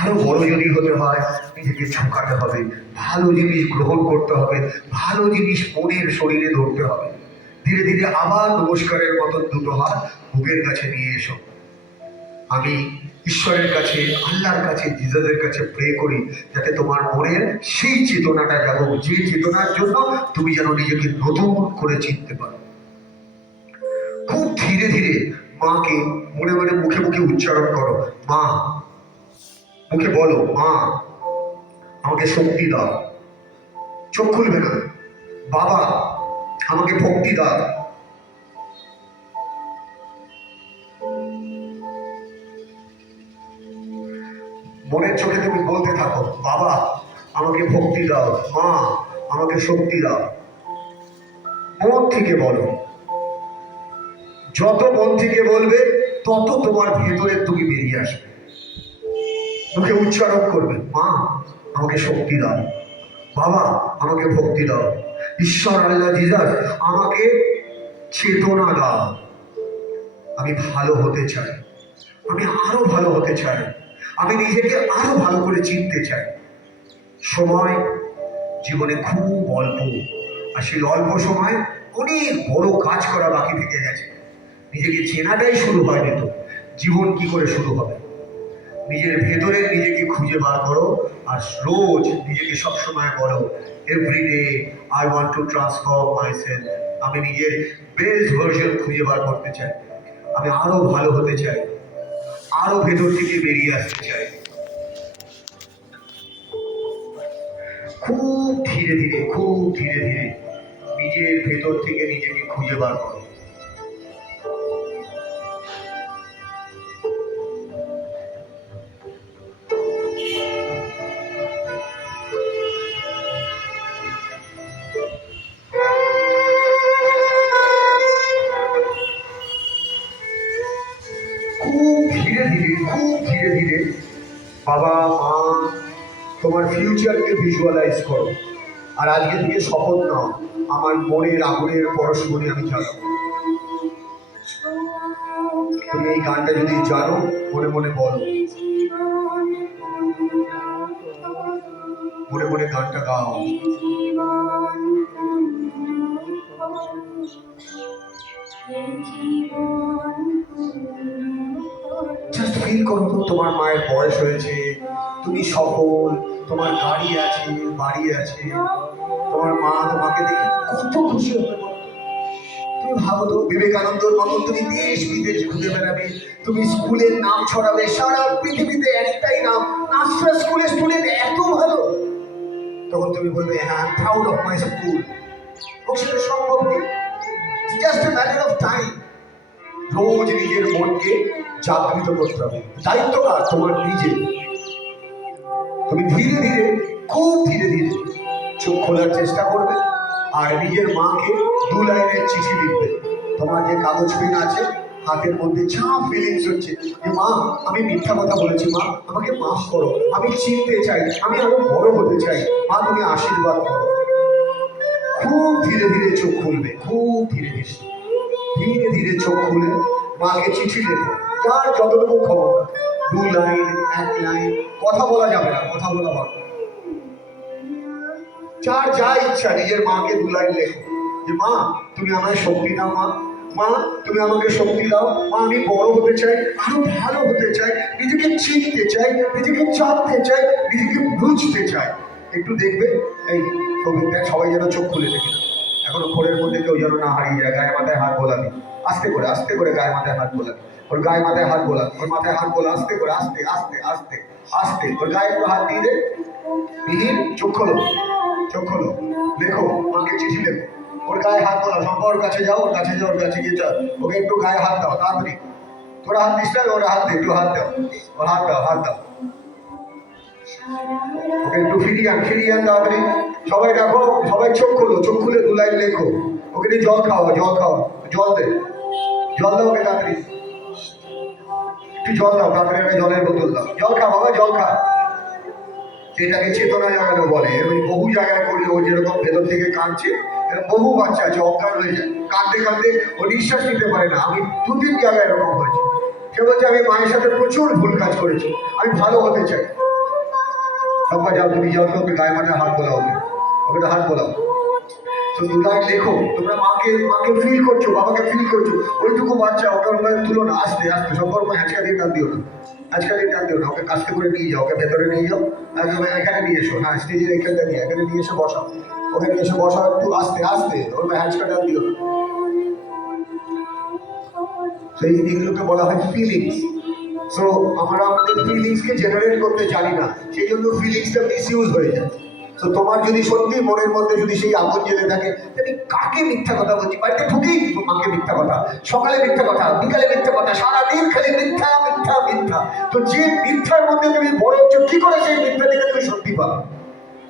আরো বড় যদি হতে হয় নিজেকে ঝোঁকাতে হবে, ভালো জিনিস গ্রহণ করতে হবে, ভালো জিনিস মনের শরীরে ধরতে হবে। ধীরে ধীরে আবার নমস্কারের মতন দুটো হাত বুকের কাছে নিয়ে এসো। আমি ঈশ্বরের কাছে, আল্লাহর কাছে, জিসাসের কাছে প্রে করি যাতে তোমার মনের সেই চেতনাটা জাগুক, যে চেতনার জন্য তুমি যেন নিজেকে নতুন করে চিনতে পারো। খুব ধীরে ধীরে মাকে মনে মনে মুখে মুখে উচ্চারণ করো, মা, মুখে বলো মা আমাকে শক্তি দাও। চোখ খুলবে না। বাবা আমাকে ভক্তি দাও। মনের চোখে তুমি বলতে থাকো, বাবা আমাকে ভক্তি দাও, মা আমাকে শক্তি দাও। মন থেকে বলো, যত মন থেকে বলবে তত তোমার ভেতরে তুমি বেরিয়ে আসবে। মুখে উচ্চারণ করবে, মা আমাকে শক্তি দাও। বাবা, আমাকে ভক্তি দাও। ঈশ্বর, আল্লাহ, জিজাস, আমাকে চেতনা দাও। আমি ভালো হতে চাই, আমি আরো ভালো হতে চাই, আমি নিজেকে আরো ভালো করে চিনতে চাই। সময় জীবনে খুব অল্প, আর সেই অল্প সময় অনেক বড় কাজ করা বাকি থেকে গেছে। নিজেকে চেনাটাই শুরু হয়নি তো জীবন কি করে শুরু হবে? নিজের ভেতরে নিজেকে খুঁজে বার করো, আর রোজ নিজেকে সবসময় বলো, everyday I want to transform myself. আমি নিজের বেস্ট ভার্সন খুঁজে বার করতে চাই, আমি আরো ভালো হতে চাই, আরো ভেতর থেকে বেরিয়ে আসতে চাই। খুব ধীরে ধীরে, খুব ধীরে ধীরে নিজের ভেতর থেকে নিজেকে খুঁজে বার করো। খুব ধীরে ধীরে, খুব ধীরে ধীরে বাবা মা তোমার ফিউচারকে ভিজুয়ালাইজ করো। আর আজকে থেকে শপথ নাও, আমার মনের আগুনের পরশমণি আমি চালাবো। তুমি এই গানটা যদি জানো, মনে মনে বলো, মনে মনে গানটা গাও। জাস্ট ফিল করো তো, তোমার মায়ের বয়স হয়েছে, তুমি সফল, তোমার গাড়ি আছে, বাড়ি আছে, তোমার মা তোমাকে দেখে কত খুশি হবে। তুমি ভাবো তো, বিবেকানন্দর মতন তুমি দেশ বিদেশ ঘুরে বেড়াবে, তুমি স্কুলের নাম ছড়াবে, সারা পৃথিবীতে একটাই নাম, নাসরা স্কুলের স্টুডেন্ট এত ভালো। তখন তুমি বলবে, হ্যাঁ, I am proud of my school. সেটা সম্ভব নেই, just a matter of time. রোজ নিজের মনকে জাগৃত করতে হবে। দায়িত্ব কার? তোমার নিজে। তুমি ধীরে ধীরে, খুব ধীরে ধীরে চোখ খোলার চেষ্টা করবে, আর নিজের মাকে 2 লাইনের চিঠি লিখবে। তোমার যে কাগজ পেন আছে হাতের মধ্যে, যা ফিলিংস হচ্ছে যে মা, আমি মিথ্যা কথা বলেছি, মা আমাকে মাফ করো, আমি চিনতে চাই, আমি আরো বড় হতে চাই, মা তুমি আশীর্বাদ করো। খুব ধীরে ধীরে চোখ খুলবে, খুব ধীরে ধীরে, ধীরে ধীরে চোখ খুলে মাকে চিঠি লেখো, যার যতটুকু খবর। 2 লাইন, 1 লাইন, কথা বলা যাবে না, কথা বলা বন্ধ। যার যা ইচ্ছা নিজের মাকে 2 লাইন লেখো যে মা তুমি আমায় শক্তি দাও, মা, মা তুমি আমাকে শক্তি দাও, মা আমি বড় হতে চাই, আরো ভালো হতে চাই, নিজেকে চিনতে চাই, নিজেকে জানতে চাই, নিজেকে বুঝতে চাই। একটু দেখবে এই সবাই যেন চোখ খুলে দেখে, এখনো ঘোরের মধ্যে কেউ যেন না হারিয়ে যায়। গায়ে মাথায় হাত বোলাবি, আস্তে করে, আস্তে করে গায়ে মাথায় হাত বোলাবি, ওর গায়ে মাথায় হাত বোলাবি, ওর মাথায় হাত বোলা, আস্তে করে, আস্তে আস্তে আস্তে আস্তে, ওর গায়ে একটু হাত দিয়ে দে। মিহির চোখ খোলো, চোখ খোলো, লেখো, মাকে চিঠি লেখো, ওর গায়ে হাত বোলা, শঙ্কর ওর কাছে যাও, ওর কাছে যাও, ওর কাছে গিয়ে যাও, ওকে একটু গায়ে হাত দাও তাড়াতাড়ি। তোরা হাত দিস না, ওর হাত দে, একটু হাত দাও, ওর হাত দাও, হাত দাও, ওকে একটু ফিরিয়ে আন, ফিরিয়ে আন তাড়াতাড়ি। সবাই দেখো, সবাই চোখ খোলো, চোখ খুলে 2 লাইন লেখো। ওকে নিয়ে জল খাওয়া, জল খাওয়া, জল দে, জল দাও ওকে তাড়াতাড়ি, একটু জল দাও তাড়াতাড়ি, একটা জলের বোতল দাও, জল খা বাবা, জল খা। সেটাকে চেতনা জাগানো বলে। আমি বহু জায়গায় করি, ও যেরকম ভেতর থেকে কাঁদছে, এরকম বহু বাচ্চা আছে অজ্ঞান হয়ে যায়, কাঁদতে কাঁদতে ও নিঃশ্বাস নিতে পারে না। আমি 2-3 জায়গায় এরকম হয়েছে। সে বলছে আমি মায়ের সাথে প্রচুর ভুল কাজ করেছি, আমি ভালো হতে চাই। সবাই যাও, তুমি যাও, ওকে গায়ে মাথায় হাত বোলাও, ওকে হাত বোলাও। তো 2 লাইন লেখো। তোমরা মাকে ফিল করছো, বাবাকে ফিল করছো, ওইটুকু বাচ্চা, ওকে ওর গায়ে তুলো না, আস্তে আস্তে, সবার হ্যাঁচকা দিয়ে টান দিও না, হ্যাঁচকা দিয়ে টান দিও না, ওকে কাছতে করে নিয়ে যাও, ওকে ভেতরে নিয়ে যাও, এখানে নিয়ে এসো, হ্যাঁ স্টেজের এখানটা নিয়ে, এখানে নিয়ে এসে বসাও, ওকে নিয়ে এসে বসাও, একটু আস্তে আস্তে, ওর হ্যাঁচকা টান দিও না। সেই এগুলোকে বলা হয় ফিলিংস। সো আমরা আমাদের ফিলিংসকে জেনারেট করতে জানি না, সেই জন্য ফিলিংসটা মিসইউজ হয়ে যায়। তো তোমার যদি সত্যি মনের মধ্যে যদি সেই আগুন জ্বেলে থাকে, তুমি কাকে মিথ্যা কথা বলছি, বাড়িতে ঢুকেই মাকে মিথ্যা কথা, সকালে মিথ্যা কথা, বিকালে মিথ্যা কথা, সারাদিন খালি মিথ্যা মিথ্যা মিথ্যা। তো যে মিথ্যার মধ্যে তুমি বড় হচ্ছ, কি করে সেই মিথ্যা থেকে তুমি সত্যি পাবে?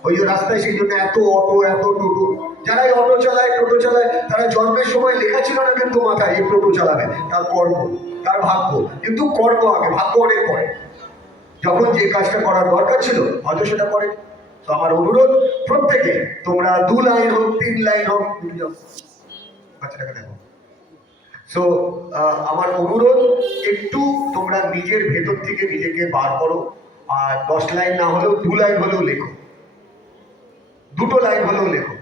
ওই যে রাস্তায় সেই জন্য এত অটো, এত টোটো, যারা এই অটো চালায়, টোটো চালায়, তারা জন্মের সময় লেখা ছিল না কিন্তু মাথায় এই টোটো চালাবে, তার কর্ম, তার ভাগ্য। কিন্তু কর্ম আগে, ভাগ্য অনেক পরে। যখন যে কাজটা করার দরকার ছিল হয়তো সেটা করে, তো আমার অনুরোধ প্রত্যেকে তোমরা 2 লাইন হোক 3 লাইন হোক বাচ্চাটাকে দেখো। সো আমার অনুরোধ একটু তোমরা নিজের ভেতর থেকে নিজেকে বার করো, আর 10 লাইন না হলেও 2 লাইন হলেও লেখো, 2 লাইন হলেও লেখো,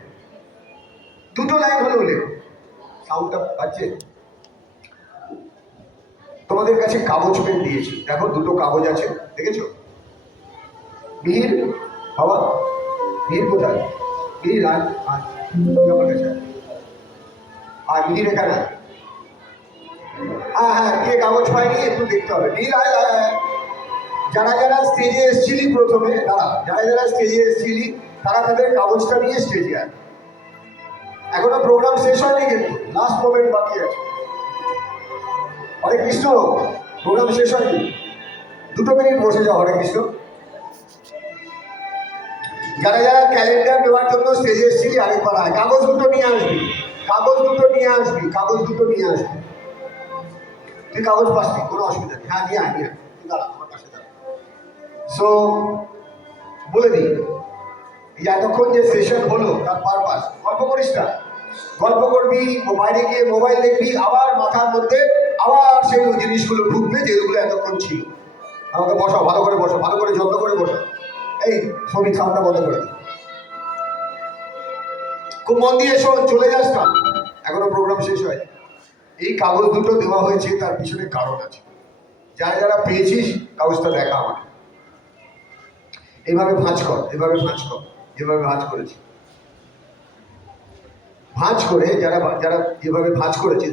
2 লাইন হলেও লেখো। সাউন্ডটা পাচ্ছে? তোমাদের কাছে কাগজ পেন দিয়েছি, দেখো 2টো কাগজ আছে, দেখেছো? মিহির বাবা, মিহির কোথায়? মিহির আমার কাছে আর মিহির এখানে। হ্যাঁ, কে কাগজ পায়নি একটু দেখতে হবে। মিহির আয়। যারা যারা স্টেজে এসেছিলি প্রথমে, যারা স্টেজে এসেছিলি তারা তাদের কাগজটা নিয়ে স্টেজে আয়। এখনো প্রোগ্রাম শেষ হয়নি, কিন্তু লাস্ট মোমেন্ট বাকি আছে। হরে কৃষ্ণ, প্রোগ্রাম শেষ হয়নি, 2 মিনিট বসে যাও। হরে কৃষ্ণ। যারা যারা ক্যালেন্ডার নেওয়ার জন্য স্টেজে এসেছিলি আরেকবার আয়, কাগজ 2 নিয়ে আসবি, কাগজ 2 নিয়ে আসবি, কাগজ 2 নিয়ে আসবি। তুই কাগজ পাসনি, কোনো অসুবিধা নেই। হ্যাঁ, নিয়ে আয়, তুই দাঁড়া আমার কাছে দাঁড়া। সো বলে দিই, এই এতক্ষণ যে সেশন হলো তার পারপাস, গল্প করিস না, গল্প করবি, বাইরে গিয়ে মোবাইল দেখবি, আবার মাথার মধ্যে আবার সেই জিনিসগুলো ঢুকবে যেগুলো এতক্ষণ ছিল। আমাকে বসাও, ভালো করে বসো, ভালো করে যত্ন করে বসো। এই ছবি সাউন্ডটা বন্ধ করে দিই, খুব মন দিয়ে শোন, চলে যাস না, এখনো প্রোগ্রাম শেষ হয়। এই কাগজ 2 দেওয়া হয়েছে, তার পিছনে কারণ আছে। যারা যারা পেয়েছিস কাগজটা দেখা আমাকে, এইভাবে ভাঁজ কর, এভাবে ভাঁজ কর, যেভাবে ভাঁজ করেছি, ভাঁজ করে যারা যারা যেভাবে ভাঁজ করেছিস,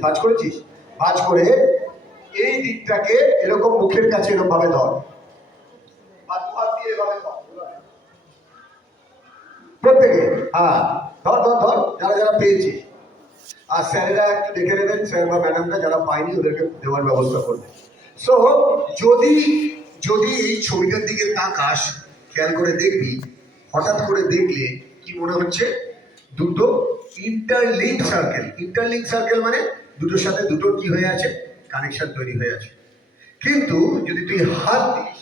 ভাঁজ করে এই দিকটাকে এরকম মুখের কাছে এরকম ভাবে ধর, প্রত্যেকে। হ্যাঁ, ধর ধর ধর, যারা যারা পেয়েছিস। আর স্যারেরা একটু দেখে নেবেন, স্যার বা ম্যাডামরা যারা পায়নি ওদেরকে দেওয়ার ব্যবস্থা করবে। সো যদি যদি এই ছবিটার দিকে তাকাস, খেয়াল করে দেখবি, হঠাৎ করে দেখলে কি মনে হচ্ছে? 2 ইন্টারলিঙ্ক সার্কেল। ইন্টারলিঙ্ক সার্কেল মানে 2টোর সাথে 2টোর কি হয়ে আছে? কানেকশন তৈরি হয়ে আছে। কিন্তু যদি তুই হাত দিস,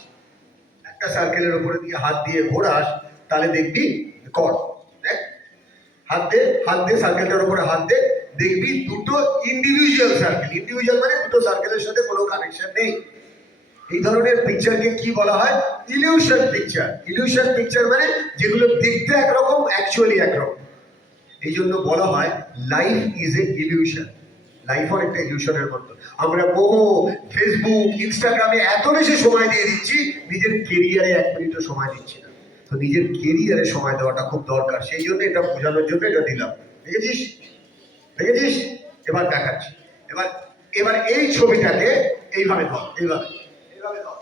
একটা সার্কেলের উপরে দিয়ে হাত দিয়ে ঘোরাস, তাহলে দেখবি, কর দেখ, হাত দে সার্কেলটার উপরে হাত দে, দেখবি 2টো ইন্ডিভিজুয়াল সার্কেল। ইন্ডিভিজুয়াল মানে 2টো সার্কেলের সাথে কোনো কানেকশন নেই। এই ধরনের পিকচারকে কি বলা হয়? Illusion picture. ইলিউশন পিকচার মানে যেগুলো দেখতে একরকম, অ্যাকচুয়ালি একরকম। এই জন্য বলা হয় life is a illusion. Life অনেকটা ইলিউশনের মতো। আমরা বহু ফেসবুক, ইনস্টাগ্রামে এত বেশি সময় দিয়ে দিচ্ছি, নিজের কেরিয়ারে 1 মিনিটও সময় দিচ্ছি না। তো নিজের কেরিয়ারে সময় দেওয়াটা খুব দরকার, সেই জন্য এটা বোঝানোর জন্য এটা দিলাম। দেখেছিস? এবার দেখাচ্ছি। এবার এই ছবিটাকে এইভাবে ধর, এইভাবে ধর,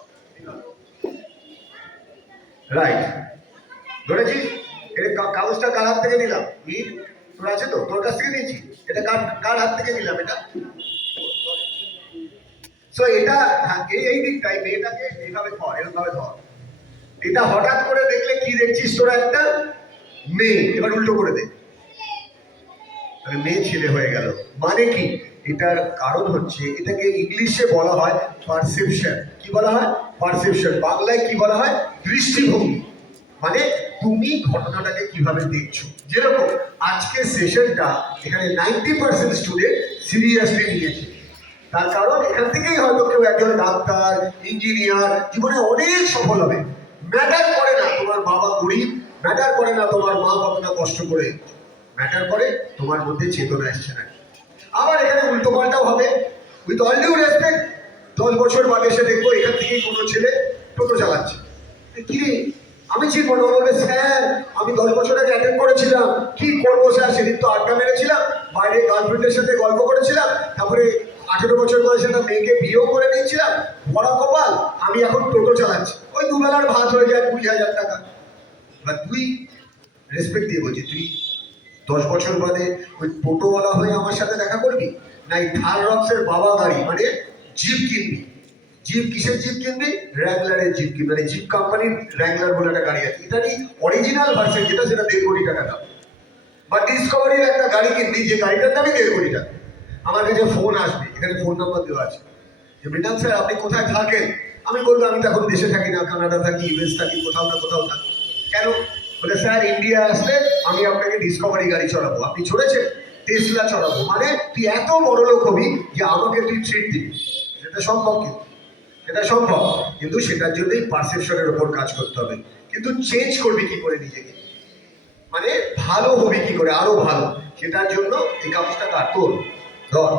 রাইট, ধরেছিস? এটা কাগজটা কার হাত থেকে নিলাম? তোর আছে তো, তোর কাছ থেকে নিয়েছি। এটা কার হাত থেকে নিলাম? এটা সো এটা এই দিকটাই মেয়েটাকে এইভাবে ধর, এরকম ভাবে ধর। এটা হঠাৎ করে দেখলে কি দেখছিস তোরা? একটা মেয়ে। এবার উল্টো করে দে, তাহলে মেয়ে ছেলে হয়ে গেল। মানে কি? এটার কারণ হচ্ছে, এটাকে ইংলিশে বলা হয় পারসেপশন। কি বলা হয়? পারসেপশন। বাংলায় কি বলা হয়? দৃষ্টিভঙ্গি। মানে তুমি ঘটনাটাকে কিভাবে দেখছো। যেরকম আজকে সেশনটা এখানে 90% স্টুডেন্ট সিরিয়াসলি নিয়েছে, তার কারণ এখান থেকেই হয়তো কেউ একজন ডাক্তার, ইঞ্জিনিয়ার, জীবনে অনেক সফল হবে। ম্যাটার করে না তোমার বাবা গরিব, ম্যাটার করে না তোমার মা কতটা কষ্ট করে, ম্যাটার করে তোমার মধ্যে চেতনা এসছে না। আবার এখানে উল্টো পাল্টাও হবে। উইথ অল ডিউ রেসপেক্ট, 10 বছর বাদে এসে দেখবো এখান থেকেই কোনো ছেলে টোটো চালাচ্ছে। কি রে, আমি চিনব না? বলবে স্যার আমি 10 বছর আগে অ্যাটেন্ড করেছিলাম। কি করবো স্যার, সেদিন তো আড্ডা মেরেছিলাম, বাইরে গার্লফ্রেন্ডের সাথে গল্প করেছিলাম, তারপরে 18 বছর বয়সে একটা মেয়েকে বিয়েও করে নিয়েছিলাম, বড় কপাল, আমি এখন টোটো চালাচ্ছি। ওই 2 বেলার ভাত হয়ে যায় 20,000 টাকা। বা তুই রেসপেক্ট দিয়ে বলছি, তুই 10 বছর বাদে ওই টোটোওয়ালা হয়ে আমার সাথে দেখা করবি? না এই থার রক্সের বাবা গাড়ি মানে জিপ কিনবি? জিপ কিসের জিপ কিনবি? র্যাংলারের জিপ কিনবি। মানে জিপ কোম্পানির র্যাংলার বলে একটা গাড়ি আছে, এটারই অরিজিনাল ভার্সন যেটা, সেটা 1.5 কোটি টাকা দাম। বা ডিসকভারির একটা গাড়ি কিনবি, যে গাড়িটার দামই 1.5 কোটি টাকা। আমার কাছে ফোন আসবে, এখানে ফোন নাম্বার দেওয়া আছে, যে মৃণাল স্যার আপনি কোথায় থাকেন? আমি বলবো আমি তো এখন দেশে থাকি না, কানাডা থাকি, ইউএস থাকি, কোথাও না কোথাও থাকি। কেন? বলে স্যার ইন্ডিয়া আসলে আমি আপনাকে ডিসকভারি গাড়ি চড়াবো। আপনি চড়েছেন? টেসলা চড়াবো। মানে তুই এত বড় লোক হবি যে আমাকে তুই ট্রিট দিবি। সেটা সম্ভব কিন্তু, সেটা সম্ভব, কিন্তু সেটার জন্যই পারসেপশনের উপর কাজ করতে হবে। কিন্তু চেঞ্জ করবি কি করে নিজেকে, মানে ভালো হবি কি করে, আরো ভালো, সেটার জন্য এই কাগজটা কার, তোর। ধর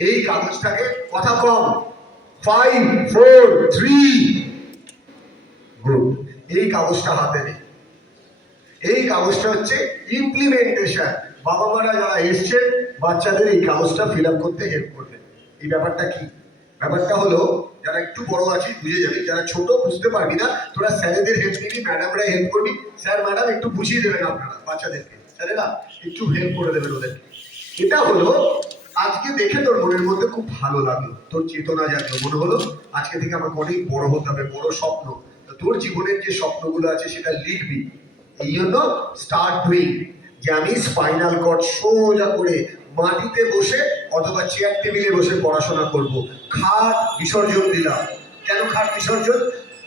এই কাগজটাকে, কথা কম, 5 4 3, গুড। এই কাগজটা হাতে নে। এই কাগজটা হচ্ছে ইমপ্লিমেন্টেশন। বাবা মারা যারা এসছেন বাচ্চাদের এই কাগজটা ফিল আপ করতে হেল্প করবেন। এই ব্যাপারটা কি? ব্যাপারটা হলো, যারা একটু বড় আছিস বুঝে যাবি, যারা ছোট বুঝতে পারবি না, তোরা স্যারেদের হেল্প নিবি, ম্যাডামরা হেল্প করবি। স্যার ম্যাডাম একটু বুঝিয়ে দেবেন আপনারা বাচ্চাদেরকে, স্যারেরা একটু হেল্প করে দেবেন ওদেরকে। এটা হলো, আজকে দেখে তোর মনের মধ্যে খুব ভালো লাগলো, তোর চেতনা জাগলো, মনে হলো আজকে থেকে আমাকে অনেক বড় হতে হবে, বড় স্বপ্ন। তো তোর জীবনের যে স্বপ্নগুলো আছে সেটা লিখবি। এই জন্য স্টার্ট ডুইং, যে আমি স্পাইনাল কর্ড সোজা করে মাটিতে বসে অথবা চেয়ার টেবিলে বসে পড়াশোনা করব। খাট বিসর্জন দিলাম। কেন খাট বিসর্জন?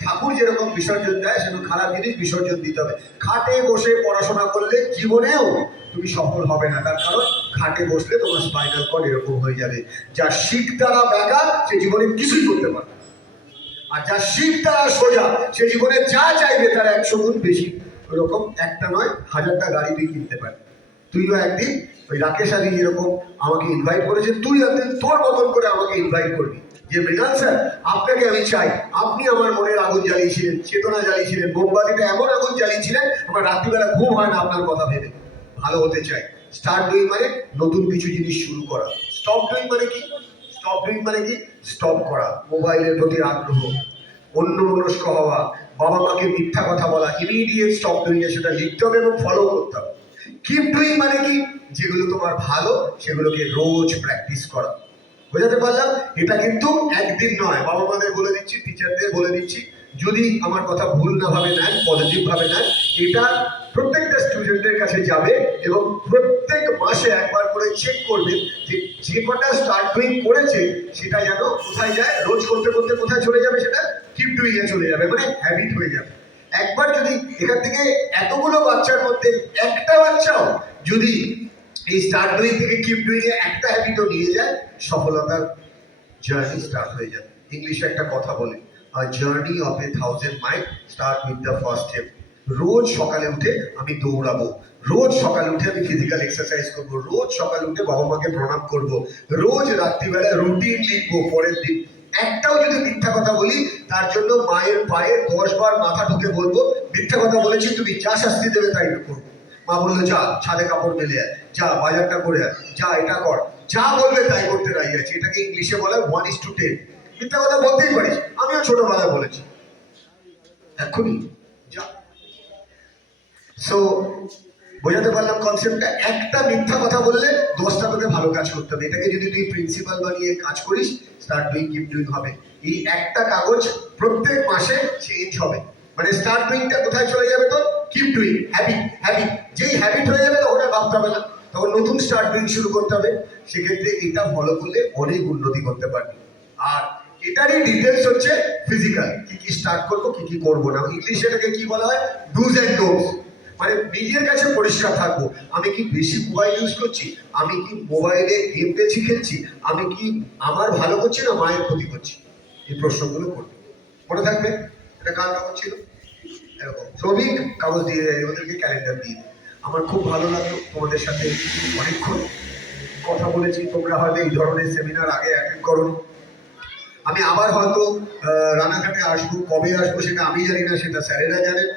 ঠাকুর যেরকম বিসর্জন দেয় সেরকম খারাপ জিনিস বিসর্জন দিতে হবে। খাটে বসে পড়াশোনা করলে জীবনেও তুমি সফল হবে না, তার কারণ খাটে বসলে তোমার স্পাইনাল কর্ড এরকম হয়ে যাবে। যা শিখ দ্বারা ব্যাঘাত সে জীবনে কিছুই করতে পারে, আর যা শিখ দ্বারা সোজা সে জীবনে যা চাইবে তার 100 গুণ বেশি। ওরকম একটা নয়, 1000টা গাড়ি তুই কিনতে পারবি। তুইও একদিন ওই রাকেশ আলী যেরকম আমাকে ইনভাইট করেছে, তুই একদিন তোর মতন করে আমাকে ইনভাইট করবি, যে মৃণাল স্যার আপনাকে আমি চাই, আপনি আমার মনের আগুন জ্বালিয়েছিলেন, চেতনা জ্বালিয়েছিলেন, মোমবাতিটা এমন আগুন জ্বালিয়েছিলেন আমার রাত্রিবেলা ঘুম হয় না আপনার কথা ভেবে। ভালো হতে চাই। স্টার্ট ডুইং মানে নতুন কিছু জিনিস শুরু করা। স্টপ ডুইং মানে কি? স্টপ ডুইং মানে কি? স্টপ করা। মোবাইলের প্রতি আগ্রহ, অন্যমনস্ক হওয়া, বাবা মাকে মিথ্যা কথা বলা, ইমিডিয়েট স্টপ ডুইং এ সেটা লিখতে হবে এবং ফলো করতে হবে। কিপ ডুইং মানে কি? যেগুলো তোমার ভালো সেগুলোকে রোজ প্র্যাকটিস করা। বোঝাতে পারলাম? এটা কিন্তু একদিন নয়। বাবা মাদের বলে দিচ্ছি, টিচারদের বলে দিচ্ছি, যদি আমার কথা ভুল না ভাবে নেন, পজিটিভ ভাবে নেন, এটা প্রত্যেকটা স্টুডেন্টের কাছে যাবে এবং প্রত্যেক মাসে একবার করে চেক করবেন যে যে কটা স্টার্ট ডুইং করেছে সেটা যেন কোথায় যায়, রোজ করতে করতে কোথায় চলে যাবে, সেটা কিপ ডুইং এ চলে যাবে, মানে হ্যাবিট হয়ে যাবে। একবার যদি এখান থেকে এতগুলো বাচ্চার মধ্যে একটা বাচ্চাও যদি এই স্টার্ট ডুইং থেকে কিপ ডুইং এ একটা হ্যাবিটও নিয়ে যায়, সফলতার জার্নি স্টার্ট হয়ে যাবে। ইংলিশে একটা কথা বলে, a journey of 1,000 miles start with the first step. রোজ সকালে উঠে আমি দৌড়াবো, রোজ সকালে উঠে আমি ফিজিক্যাল এক্সারসাইজ করবো, রোজ সকালে উঠে বাবা মাকে প্রণাম করবো, রোজ রাত্রিবেলা রুটিন লিখবো পরের দিন। একটাও যদি মিথ্যা কথা বলি তার জন্য মায়ের পায়ে 10 বার মাথা ঢুকে বলবো মিথ্যা কথা বলেছি, তুমি যা শাস্তি দেবে তাই করবো। মা বললো যা ছাদে কাপড় মেলে আয়, যা বাজারটা করে আয়, যা এটা কর, যা বলবে তাই করতে রাজি আছে। এটাকে ইংলিশে বলে 1:10। মিথ্যা কথা বলতেই পারিস, আমিও ছোটবেলায় বলেছি, এখনই যা। সো বোঝাতে পারলাম কনসেপ্টটা? একটা মিথ্যা কথা বললে 10টা তোকে ভালো কাজ করতে হবে। এটাকে যদি তুই প্রিন্সিপাল বানিয়ে কাজ করিস, স্টার্ট ডুইং কিপ ডুইং হবে। এই একটা কাগজ প্রত্যেক মাসে চেঞ্জ হবে। মানে স্টার্ট ডুইংটা কোথায় চলে যাবে? তোর কিপ ডুইং, হ্যাবিট। হ্যাবিট যেই হ্যাবিট হয়ে যাবে তখন আর ভাবতে হবে না, তখন নতুন স্টার্ট ডুইং শুরু করতে হবে। সেক্ষেত্রে এটা ফলো করলে অনেক উন্নতি করতে পারবি। আর এটারই ডিটেলস হচ্ছে ফিজিক্যাল, কি কি স্টার্ট করবো কি কি করবো না। ইংলিশে এটাকে কি বলা হয়? Dos and don'ts. মানে নিজের কাছে পরিষ্কার থাকবো, আমি কি বেশি মোবাইল ইউজ করছি, আমি কি মোবাইলে গেম বেশি খেলছি, আমি কি আমার ভালো করছি না মায়ের ক্ষতি করছি, এই প্রশ্নগুলো করবে। মনে থাকবে? এটা কার কাগজ ছিল? এরকম শ্রমিক কাগজ দিয়ে দেয়, ওদেরকে ক্যালেন্ডার দিয়ে দেয়। আমার খুব ভালো লাগলো তোমাদের সাথে অনেকক্ষণ কথা বলেছি। তোমরা হয়তো এই ধরনের সেমিনার আগে অ্যাটেন্ড করো। আমি আবার হয়তো রানাঘাটে আসবো, কবে আসবো সেটা আমি জানি না, সেটা স্যারেরা জানেন।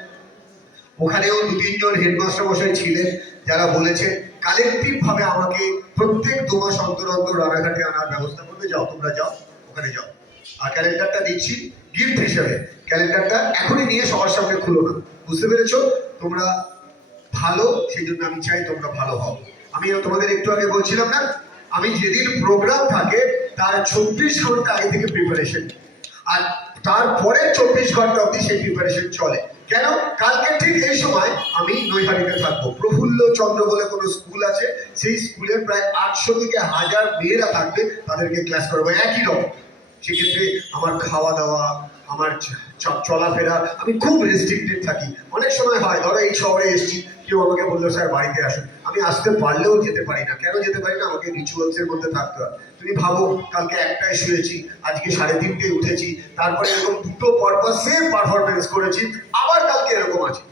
ওখানেও 2-3 জন হেডমাস্টার মশাই ছিলেন যারা বলেছে কালেকটিভ ভাবে আমাকে প্রত্যেক 2 মাস অন্তর অন্তর রানাঘাটে আনার ব্যবস্থা করবে। যাও তোমরা যাও, ওখানে যাও। আর ক্যালেন্ডারটা দিচ্ছি গিফট হিসাবে। ক্যালেন্ডারটা এখনই নিয়ে সবার সামনে খুলো না, বুঝতে পেরেছো? তোমরা ভালো, সেই জন্য আমি চাই তোমরা ভালো হও। আমি তোমাদের একটু আগে বলছিলাম না, আমি যেদিন প্রোগ্রাম থাকে তার 24 ঘন্টা আগে থেকে প্রিপারেশন, আর তারপরে 24 ঘন্টা অবধি সেই প্রিপারেশন চলে। কেন? কালকে ঠিক এই সময় আমি নৈহাটিতে থাকবো। প্রফুল্ল চন্দ্র বলে কোনো স্কুল আছে, সেই স্কুলের প্রায় 800 থেকে 1000 মেয়েরা থাকবে, তাদেরকে ক্লাস করবো একই রকম। সেক্ষেত্রে আমার খাওয়া দাওয়া, আমার চলাফেরা আমি খুব রেস্ট্রিক্টেড থাকি। অনেক সময় হয়, ধরো এই শহরে এসেছি, কেউ আমাকে বললো স্যার বাড়িতে আসুন, আমি আসতে পারলেও যেতে পারি না। কেন যেতে পারি না? আমাকে রিচুয়ালস এর মধ্যে থাকতে হয়। তুমি ভাবো, কালকে 1টায় শুয়েছি, আজকে 3:30টায় উঠেছি, তারপরে এরকম দুটো পরপর সেম পারফরমেন্স করেছি, আবার কালকে এরকম আছে।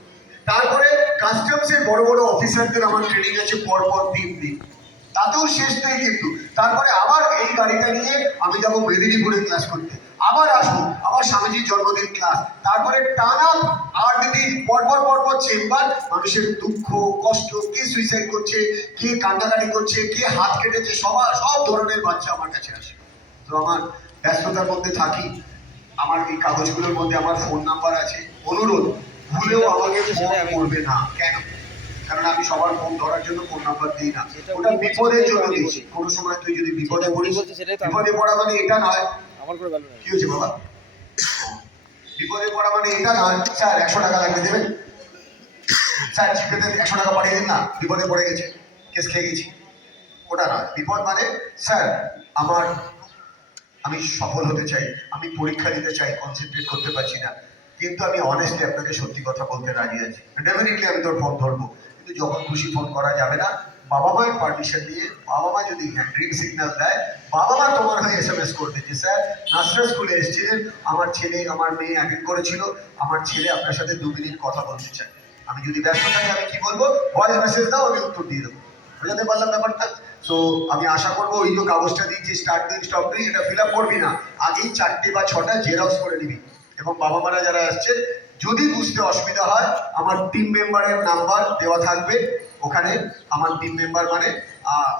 তারপরে কাস্টমসের বড় বড় অফিসারদের আমার ট্রেনিং আছে পরপর 3 দিন, তাতেও শেষ নেই কিন্তু। তারপরে আবার এই গাড়িটা নিয়ে আমি যাবো মেদিনীপুরে ক্লাস করতে, আবার আসবো, আবার স্বামীজির জন্মদিন ক্লাস, তারপরে টানা 8 দিন পরপর পরপর চেম্বার। মানুষের দুঃখ কষ্ট, কে সুইসাইড করছে, কে কান্নাকাটি করছে, কে হাত কেটেছে, সব ধরনের বাচ্চা আমার কাছে আসে। তো আমার ব্যস্ততার মধ্যে থাকি। আমার এই কাগজগুলোর মধ্যে আমার ফোন নাম্বার আছে। অনুরোধ, ভুলেও আমাকে ফোন করবে না। কেন? কারণ আমি সবার ফোন ধরার জন্য ফোন নাম্বার দিই না, ওটা বিপদের জন্য দিচ্ছি। কোনো সময় তুই যদি বিপদে পড়িস, বিপদে পড়া মানে এটা নয়। কি হয়েছে বাবা? বিপদে পড়া মানে এটা নয় স্যার 100 টাকা লাগবে, দেবেন স্যার, জিপেতে 100 টাকা পাঠিয়ে দিন না, বিপদে পড়ে গেছে, কেস খেয়ে গেছি, ওটা নয়। বিপদ মানে স্যার আমি সফল হতে চাই, আমি পরীক্ষা দিতে চাই, কনসেন্ট্রেট করতে পারছি না, কিন্তু আমি অনেস্টলি আপনাকে সত্যি কথা বলতে রাজি আছি, ডেফিনেটলি আমি তোর ফোন ধরবো, কিন্তু যখন খুশি ফোন করা যাবে না। বাবা মায়ের পারমিশন নিয়ে, বাবা মা যদি গ্রিন সিগন্যাল দেয়, বাবা মা তোমার হয়ে SMS করবে যে স্যার নার্সারি স্কুলে এসেছিলেন, আমার ছেলে আমার মেয়ে অ্যাটেন্ড করেছিল, আমার ছেলে আপনার সাথে 2 মিনিট কথা বলতে চায়। আমি যদি ব্যস্ত থাকি আমি কি বলবো? ভয়েস মেসেজ দাও, আমি উত্তর দিয়ে দেবো। বুঝাতে পারলাম ব্যাপারটা? সো আমি আশা করবো ওই যে কাগজটা দিয়েছি স্টার্ট দিন স্টপ দিন, এটা ফিল আপ করবি না, আগেই 4টে বা 6টা জেরক্স করে নিবি। এবং বাবা মারা যারা আসছে, যদি বুঝতে অসুবিধা হয়, আমার টিম মেম্বারের নাম্বার দেওয়া থাকবে ওখানে। আমার টিম মেম্বার মানে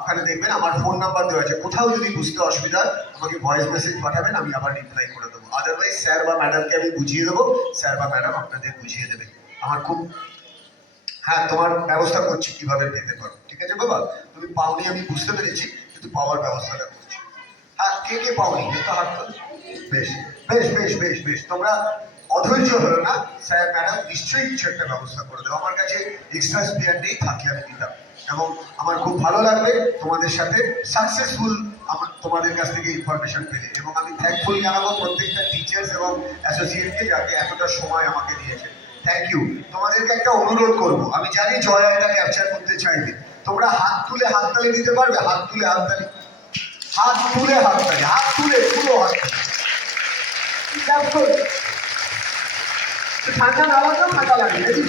ওখানে দেখবেন আমার ফোন নাম্বার দেওয়া আছে। কোথাও যদি বুঝতে অসুবিধা হয় আমাকে ভয়েস মেসেজ পাঠাবেন, আমি আবার রিপ্লাই করে দেবো। আদারওয়াইজ স্যার বা ম্যাডামকে আমি বুঝিয়ে দেবো, স্যার বা ম্যাডাম আপনাদের বুঝিয়ে দেবে। আমার খুব, হ্যাঁ, তোমার ব্যবস্থা করছি কিভাবে পেতে পারো। ঠিক আছে বাবা, তুমি পাওনি আমি বুঝতে পেরেছি, কিন্তু পাওয়ার ব্যবস্থাটা করছি। হ্যাঁ, কে কে পাওনি একটু হাত তোলো। বেশ বেশ বেশ বেশ বেশ, তোমরা অধৈর্য হলো না, স্যার ম্যাডাম নিশ্চয়ই কিছু একটা ব্যবস্থা করে দেবো। আমার কাছে এক্সট্রা স্পেয়ার নেই, থাকলে আমি দিতাম। এবং আমার খুব ভালো লাগবে তোমাদের সাথে সাকসেসফুল আমার তোমাদের কাছ থেকে ইনফরমেশন পেলে। এবং আমি থ্যাঙ্কফুল জানাবো প্রত্যেকটা টিচার্স এবং অ্যাসোসিয়েটকে, যাকে এতটা সময় আমাকে দিয়েছে। Thank you. তোমাদেরকে একটা অনুরোধ করবো, আমি জানি জয়া এটা ক্যাপচার করতে চাইবে, তোমরা হাত তুলে হাততালি দিতে পারবে? হাত তুলে হাততালি, হাত তুলে হাততালি, হাত তুলে পুরো হাততালি। ঠান্ডা না লাগলেও ঠান্ডা লাগে, দেখি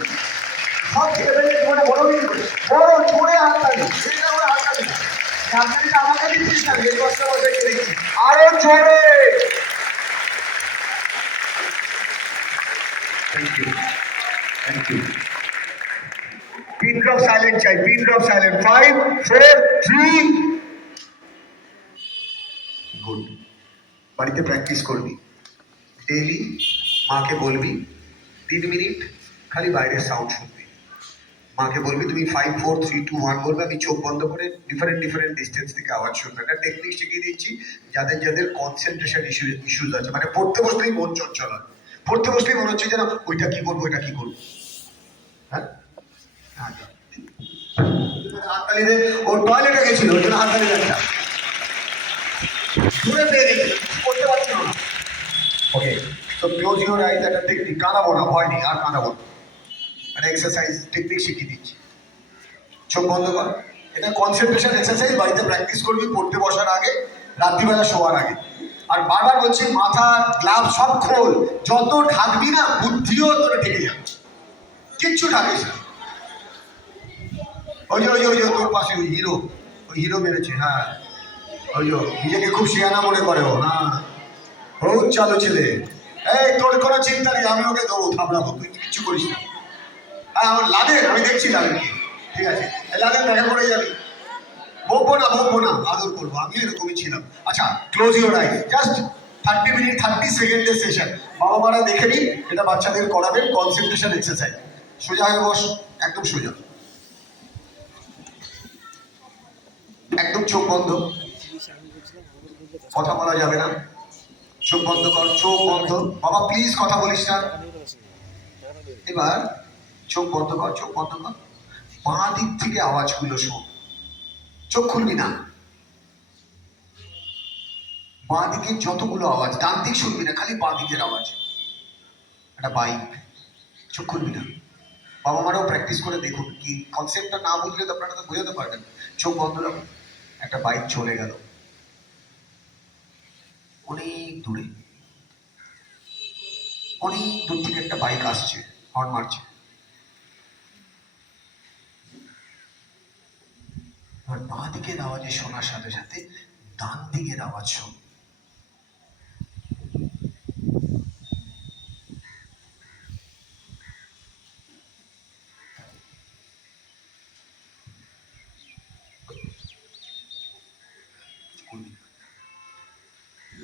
সব ছেলেমেয়ে জীবনে বড় দিন বড় জোরে হাততালি, এটা ওরা হাততালি না, হাততালিটা আমাকে দিচ্ছিস না, এই কষ্টের মধ্যে দেখছি আরো জোরে। Thank you, thank you. Pin drop silent চাই, পিন ড্রপ সাইলেন্ট। 5 4 3। গুড। বাড়িতে প্র্যাকটিস করবি ডেইলি, মাকে বলবি 3 মিনিট খালি বাইরের সাউন্ড শুনবি। মাকে বলবি তুমি 5 4 3 2 1 বলবে, আমি চোখ বন্ধ করে ডিফারেন্ট ডিস্টেন্স থেকে আওয়াজ শুনবে। একটা টেকনিক শিখিয়ে দিচ্ছি, যাদের যাদের কনসেন্ট্রেশন ইস্যুজ আছে, মানে পড়তে বসলেই মন চঞ্চল হয়, পড়তে বসলেই মনে হচ্ছে যেন ওইটা কি করবো ওইটা কি করবো। হ্যাঁ, হাততালি দে, ও টয়লেটে গেছিল ওই জন্য হাততালি একটা দূরে পেয়ে গেছে, করতে পারছিল না। ওকে, তো ক্লোজ ইউর আইজ, একটা টেকনিক, কাঁদাবো না, ভয় নেই, আর কাঁদাবো না, একটা এক্সারসাইজ টেকনিক শিখিয়ে দিচ্ছি। চোখ বন্ধ কর, এটা কনসেন্ট্রেশন এক্সারসাইজ, বাড়িতে প্র্যাকটিস করবি পড়তে বসার আগে, রাত্রিবেলা শোয়ার আগে। আর বারবার বলছি মাথা গ্লাভ সব খোল, যত ঢাকবি না বুদ্ধিও তোরা ঢেকে যাবে, কিচ্ছু ঢাকিস না। ওই যে ওই যে ওই যে তোর পাশে ওই হিরো মেরেছে, হ্যাঁ, ওই যে নিজেকে খুব শিয়ানা মনে করে ও, হ্যাঁ, ও চালু ছেলে। এই তোর কোনো চিন্তা নেই, আমি ওকে দেবো, থামড়াবো, তুই কিচ্ছু করিস না। হ্যাঁ, আমার লাদেন, আমি দেখছি লাদেনকে, ঠিক আছে, লাদেন দেখা করে যাবি, বকবো না আদর করবো, আমি এরকমই ছিলাম। আচ্ছা, close your I, just 30 minute 30 সেকেন্ডের সেশন, বাবা মারা দেখে নিন, এটা বাচ্চাদের করাবেন কনসেন্ট্রেশন এক্সারসাইজ। সোজা হয়ে বস, একদম সোজা, একদম চোখ বন্ধ, কথা বলা যাবে না, চোখ বন্ধ কর, চোখ বন্ধ, বাবা প্লিজ কথা বলিস না। এবার চোখ বন্ধ কর, চোখ বন্ধ কর, বাঁ দিক থেকে আওয়াজগুলো শোন, চোখ খুলবি না। বাঁ দিকে যতগুলো আওয়াজ, ডান দিক শুনবি না, খালি বাঁ দিকের আওয়াজ। একটা বাইক, চোখ খুলবি না। বাবা মারাও প্র্যাকটিস করে দেখুন, কি কনসেপ্টটা না বুঝলে তো আপনারা তো বোঝাতে পারবেন। চোখ বন্ধ রাখুন। একটা বাইক চলে গেল অনেক দূরে, অনেক দূর থেকে একটা বাইক আসছে, হর্ন মারছে। এবার বাঁ দিকের আওয়াজে শোনার সাথে সাথে ডান দিকের আওয়াজ শোন।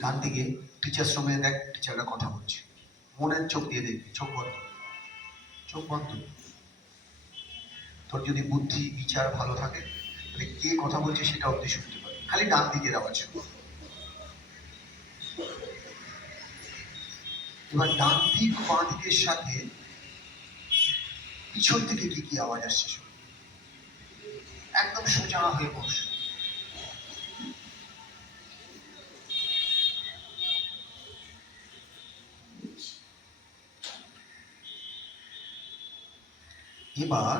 ডান দিকে টিচার্স রুমে দেখ, টিচাররা কথা বলছে। মনের চোখ দিয়ে দেখবি, চোখ বন্ধ, চোখ বন্ধ। তোর যদি বুদ্ধি বিচার ভালো থাকে তাহলে কে কথা বলছে সেটা অব্দি শুনতে পারবি। খালি ডান দিকের আওয়াজ শুনবো। এবার ডান দিক বাঁ দিকের সাথে পিছন থেকে কি কি আওয়াজ আসছে শোন। একদম সোজা হয়ে বস। এবার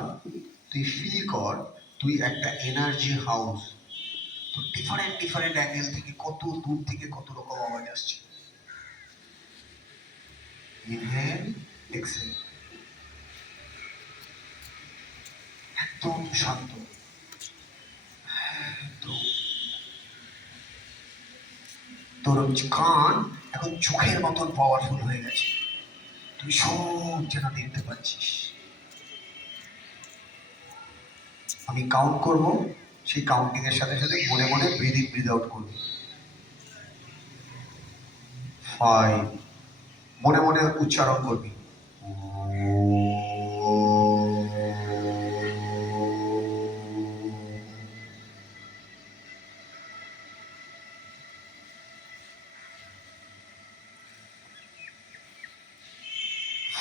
তুই ফিল কর তুই একটা এনার্জি হাউস। তো ডিফারেন্ট ডিফারেন্ট অ্যাঙ্গেল থেকে কত দূর থেকে কত রকম আওয়াজ আসছে। ইনহেল, এক্সহেল, একদম শান্ত, একদম। তোর কান এখন চোখের মতন পাওয়ারফুল হয়ে গেছে, তুই সব যেন দেখতে পাচ্ছিস। আমি কাউন্ট করব, সেই কাউন্টিং এর সাথে সাথে মনে মনে ব্রিথ ইন ব্রিথ আউট করবি। 5, মনে মনে উচ্চারণ করবি।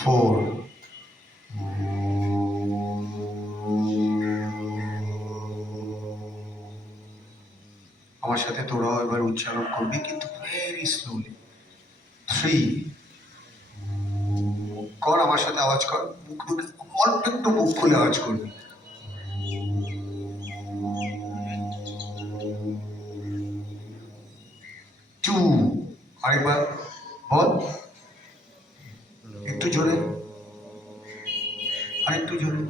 4, আমার সাথে তোরাও এবার উচ্চারণ করবি, কিন্তু ভেরি স্লোলি। 3, কর আমার সাথে, আওয়াজ কর, মুখ খুলে, অল্প একটু মুখ খুলে আওয়াজ করবি। 2, আরেকবার বল, একটু জোরে, আরেকটু জোরে।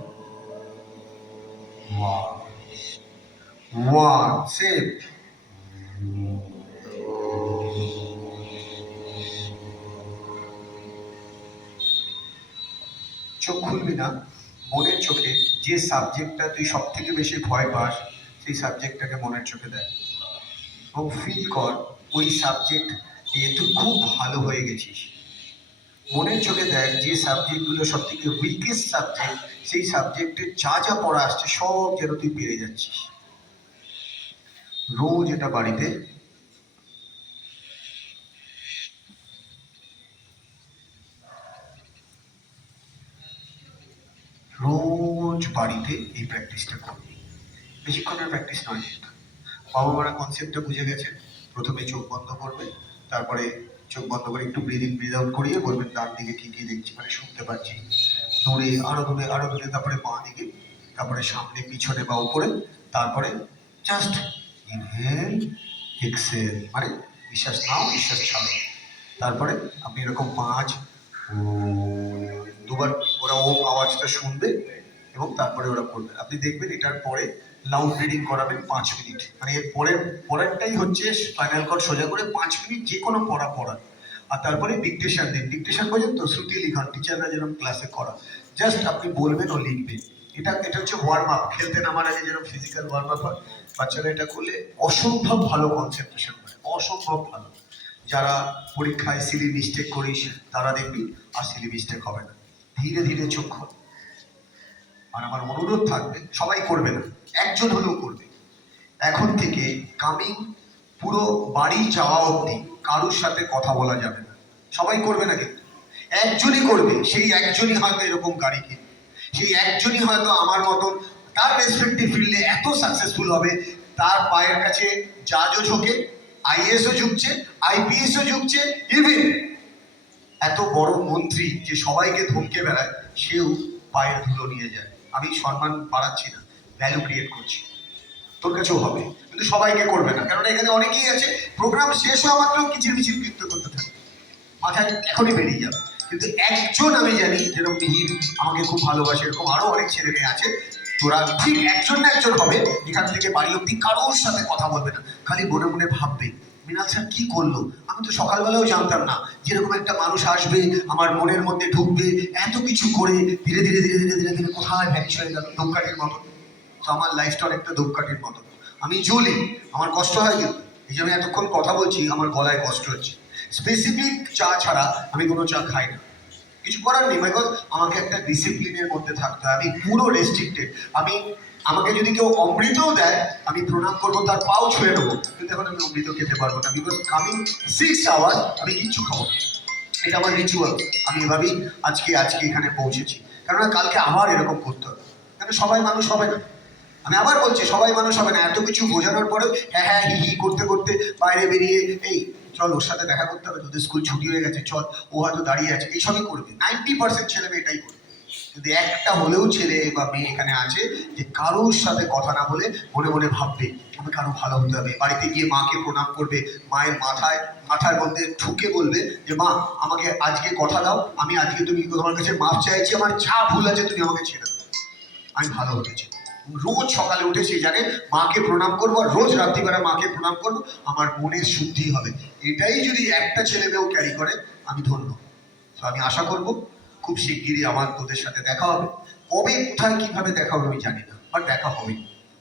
1, সেভ। চোখ খুলবি না, মনের চোখে যে সাবজেক্টটা তুই সব থেকে বেশি ভয় পাস সেই সাবজেক্টটাকে মনের চোখে দেখ এবং ফিল কর ওই সাবজেক্ট তুই খুব ভালো হয়ে গেছিস। মনের চোখে দেখ যে সাবজেক্টগুলো সব থেকে উইকেস্ট সাবজেক্ট, সেই সাবজেক্টে যা যা পড়া আসছে সব যেন তুই পেরে যাচ্ছিস। রোজ এটা বাড়িতে এই প্র্যাকটিসটা করবি। বেশিক্ষণের প্র্যাকটিস নয়। বাবা মারা কনসেপ্টটা বুঝে গেছে। প্রথমে চোখ বন্ধ করবে, তারপরে চোখ বন্ধ করে একটু ব্রিথ ইন ব্রিথ আউট করিয়ে বলবেন ডান দিকে কি কি দেখছি, মানে শুনতে পাচ্ছি, দূরে, আরো দূরে, আরো দূরে, তারপরে বাঁ দিকে, তারপরে সামনে, পিছনে বা উপরে, তারপরে জাস্ট ইনহেল, এক্সহেল, মানে নিঃশ্বাস নাও, নিঃশ্বাস ছাড়ো। তারপরে আপনি এরকম 5, দুবার ওরা ওম আওয়াজটা শুনবে এবং তারপরে ওরা করবে। আপনি দেখবেন এটার পরে লাউড রিডিং করাবেন 5 মিনিট, মানে এর পরেরটাই হচ্ছে স্পাইনাল কর্ড সোজা করে 5 মিনিট যে কোনো পড়ান। আর তারপরে ডিকটেশন দিন। ডিকটেশন বোঝেন তো, শ্রুতি লিখন, টিচাররা যেরকম ক্লাসে করা, জাস্ট আপনি বলবেন ও লিখবেন। এটা হচ্ছে ওয়ার্ম আপ। খেলতে নামার আগে যেরকম ফিজিক্যাল ওয়ার্ম আপ হয়, বাচ্চারা এটা করলে অসম্ভব ভালো কনসেন্ট্রেশন হয়, অসম্ভব ভালো। যারা পরীক্ষায় সিলি মিস্টেক করিস তারা দেখবি আর সিলি মিস্টেক হবে না। ধীরে ধীরে চোখ খোল। আর আমার অনুরোধ থাকবে, সবাই করবে না, একজন হলেও করবে। এখন থেকে কামিং পুরো বাড়ি যাওয়া অবধি কারোর সাথে কথা বলা যাবে না। সবাই করবে না, কিন্তু একজনই করবে। সেই একজনই হয়তো এরকম গাড়ি কিনবে, সেই একজনই হয়তো আমার মতন তার রেসপেক্টিভ ফিল্ডে এত সাকসেসফুল হবে, তার পায়ের কাছে জাজও ঝোঁকে, আইএএসও ঝুঁকছে, আইপিএসও ঝুঁকছে, ইভেন এত বড় মন্ত্রী যে সবাইকে ধমকে বেড়ায়, সেও পায়ের ধুলো নিয়ে যায়। আমি সম্মান বাড়াচ্ছি না, ভ্যালু ক্রিয়েট করছি। তোর কাছেও হবে, কিন্তু সবাইকে করবে না, কারণ এখানে অনেকেই আছে প্রোগ্রাম শেষ হওয়া মাত্র কিচির মিচির কৃত্য করতে থাকে, মাথায় এখনই বেরিয়ে যাবে। কিন্তু একজন আমি জানি, যেরকম মিহির আমাকে খুব ভালোবাসে, এরকম আরো অনেক ছেলে মেয়ে আছে, তোরা ঠিক একজন না একজন হবে এখান থেকে বাড়ি অব্দি কারোর সাথে কথা বলবে না, খালি মনে মনে ভাববে মৃণাল স্যার কি করলো। আমি তো সকালবেলাও জানতাম না যেরকম একটা মানুষ আসবে, আমার মনের মধ্যে ঢুকবে, এত কিছু করে ধীরে ধীরে ধীরে ধীরে ধীরে ধীরে কোথায় ভ্যানিশ হয়ে গেল, ধূপকাঠির মতো। তো আমার লাইফটা অনেকটা ধূপকাঠির মতো, আমি জ্বলি, আমার কষ্ট হয়, কিন্তু এই যে আমি এতক্ষণ কথা বলছি আমার গলায় কষ্ট হচ্ছে। স্পেসিফিক চা ছাড়া আমি কোনো চা খাই না, কিছু করার নেই, বিকজ আমাকে একটা ডিসিপ্লিনের মধ্যে থাকতে হয়। আমি পুরো রেস্ট্রিক্টেড। আমাকে যদি কেউ অমৃতও দেয় আমি প্রণাম করবো, তার পাও ছুঁয়ে নেবো, কিন্তু এখন আমি অমৃত খেতে পারবো না, বিকজ কামিং 6 আওয়ার আমি কিচ্ছু খাবো না। এটা আমার রিচুয়াল। আমি এভাবেই আজকে এখানে পৌঁছেছি, কেননা কালকে আবার এরকম করতে হবে। কেন সবাই মানুষ হবে না, আমি আবার বলছি সবাই মানুষ হবে না। এত কিছু বোঝানোর পরেও হ্যাঁ হ্যাঁ হি হি করতে করতে বাইরে বেরিয়ে এই চল ওর সাথে দেখা করতে হবে, তোদের স্কুল ছুটি হয়ে গেছে, চল ও হয়তো দাঁড়িয়ে আছে, এইসবই করবে। 90% ছেলে মেয়ে এটাই করবে। কিন্তু একটা হলেও ছেলে বা মেয়ে এখানে আছে যে কারোর সাথে কথা না বলে মনে মনে ভাববে আমি কারো ভালো হতে হবে, বাড়িতে গিয়ে মাকে প্রণাম করবে, মায়ের মাথার মধ্যে ঠুকে বলবে যে মা আমাকে আজকে কথা দাও, আমি আজকে তুমি তোমার কাছে মাপ চাইছি, আমার যা ভুল আছে তুমি আমাকে ছেড়ে দাও, আমি ভালো হতে চাই। রোজ সকালে উঠে সেই জায়গায় মাকে প্রণাম করবো, আর রোজ রাত্রিবেলা মাকে প্রণাম করবো, আমার মনের শুদ্ধি হবে। এটাই যদি একটা ছেলে মেয়েও ক্যারি করে আমি ধন্য। তো আমি আশা করব খুব শিগগিরই আমার তোদের সাথে দেখা হবে। কবে কোথায় কিভাবে দেখা হবে আমি জানি না, বাট দেখা হবে।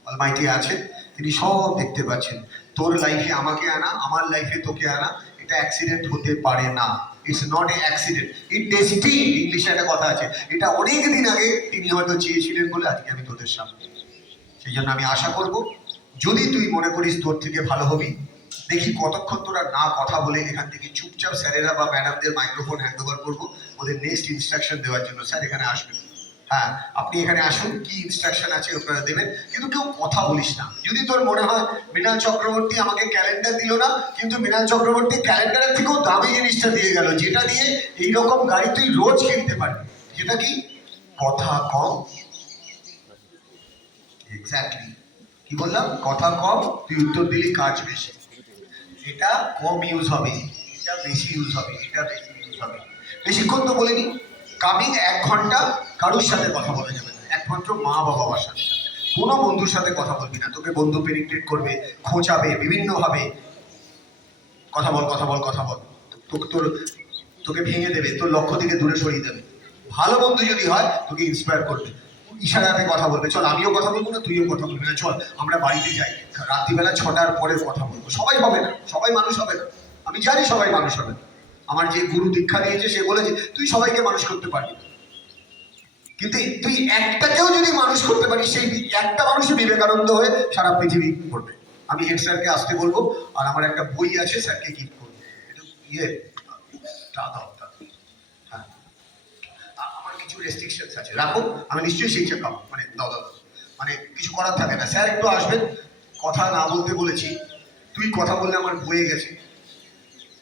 অলমাইটি আছে, তিনি সব দেখতে পাচ্ছেন। তোর লাইফে আমাকে আনা, আমার লাইফে তোকে আনা, এটা অ্যাক্সিডেন্ট হতে পারে না। It's not a accident, it destiny. ইংলিশে একটা কথা আছে, এটা অনেক দিন আগে তিনি হয়তো চেয়েছিলেন বলে আজকে আমি তোদের সামনে। সেই জন্য আমি আশা করব যদি তুই মনে করিস তোর থেকে ভালো হবি, দেখি কতক্ষণ তোরা না কথা বলে এখান থেকে চুপচাপ স্যারেরা বা ম্যাডামদের মাইক্রোফোন হ্যান্ড ওভার করবো ওদের নেক্সট ইনস্ট্রাকশন দেওয়ার জন্য। স্যার এখানে আসবেন, হ্যাঁ আপনি এখানে আসুন, কি ইনস্ট্রাকশন আছে আপনারা দেবেন, কিন্তু কেউ কথা বলিস না। যদি তোর মনে হয় মৃণাল চক্রবর্তী আমাকে ক্যালেন্ডার দিল না, কিন্তু মৃণাল চক্রবর্তী ক্যালেন্ডারের থেকেও দামি জিনিসটা দিয়ে গেল, যেটা দিয়ে এইরকম গাড়ি তুই রোজ কিনতে পারবি, যেটা কি কথা কম। এক্স্যাক্টলি, কি বললাম, কথা কম, তুই উত্তর দিলি কাজ বেশি। এটা কম ইউজ হবে, এটা বেশি ইউজ হবে, এটা বেশি ইউজ হবে। বেশিক্ষণ তো বলিনি, কামিং 1 ঘন্টা কারোর সাথে কথা বলা যাবে না, একমাত্র মা বাবার সাথে। কোনো বন্ধুর সাথে কথা বলবি না, তোকে বন্ধু পেনিট্রেট করবে, খোঁচাবে বিভিন্নভাবে, কথা বল কথা বল কথা বল, তোকে ভেঙে দেবে, তোর লক্ষ্য থেকে দূরে সরিয়ে দেবে। ভালো বন্ধু যদি হয় তোকে ইন্সপায়ার করবে, ইশারাতে কথা বলবে, চল আমিও কথা বলবো না তুইও কথা বলবি না, চল আমরা বাড়িতে যাই, রাত্রিবেলা 6টার পরে কথা বলবো। সবাই হবে না, সবাই মানুষ হবে না, আমি জানি সবাই মানুষ হবে না। আমার যে গুরু দীক্ষা দিয়েছে সে বলেছে তুই সবাইকে মানুষ করতে পারবি, কিন্তু তুই একটাকেও যদি মানুষ করতে পারিস, সেই একটা মানুষই বিবেকানন্দ হয়ে সারা পৃথিবী করবে। আমি হেড স্যারকে আসতে বলবো, আর আমার একটা বই আছে স্যারকে গিফট করবো। এটা ইয়ে হ্যাঁ, আমার কিছু রেস্ট্রিকশনস আছে, রাখো, আমি নিশ্চয়ই সেই চেক মানে দাও দাও, মানে কিছু করার থাকে না। স্যার একটু আসবেন, কথা না বলতে বলেছি, তুই কথা বললে আমার বয়ে গেছে।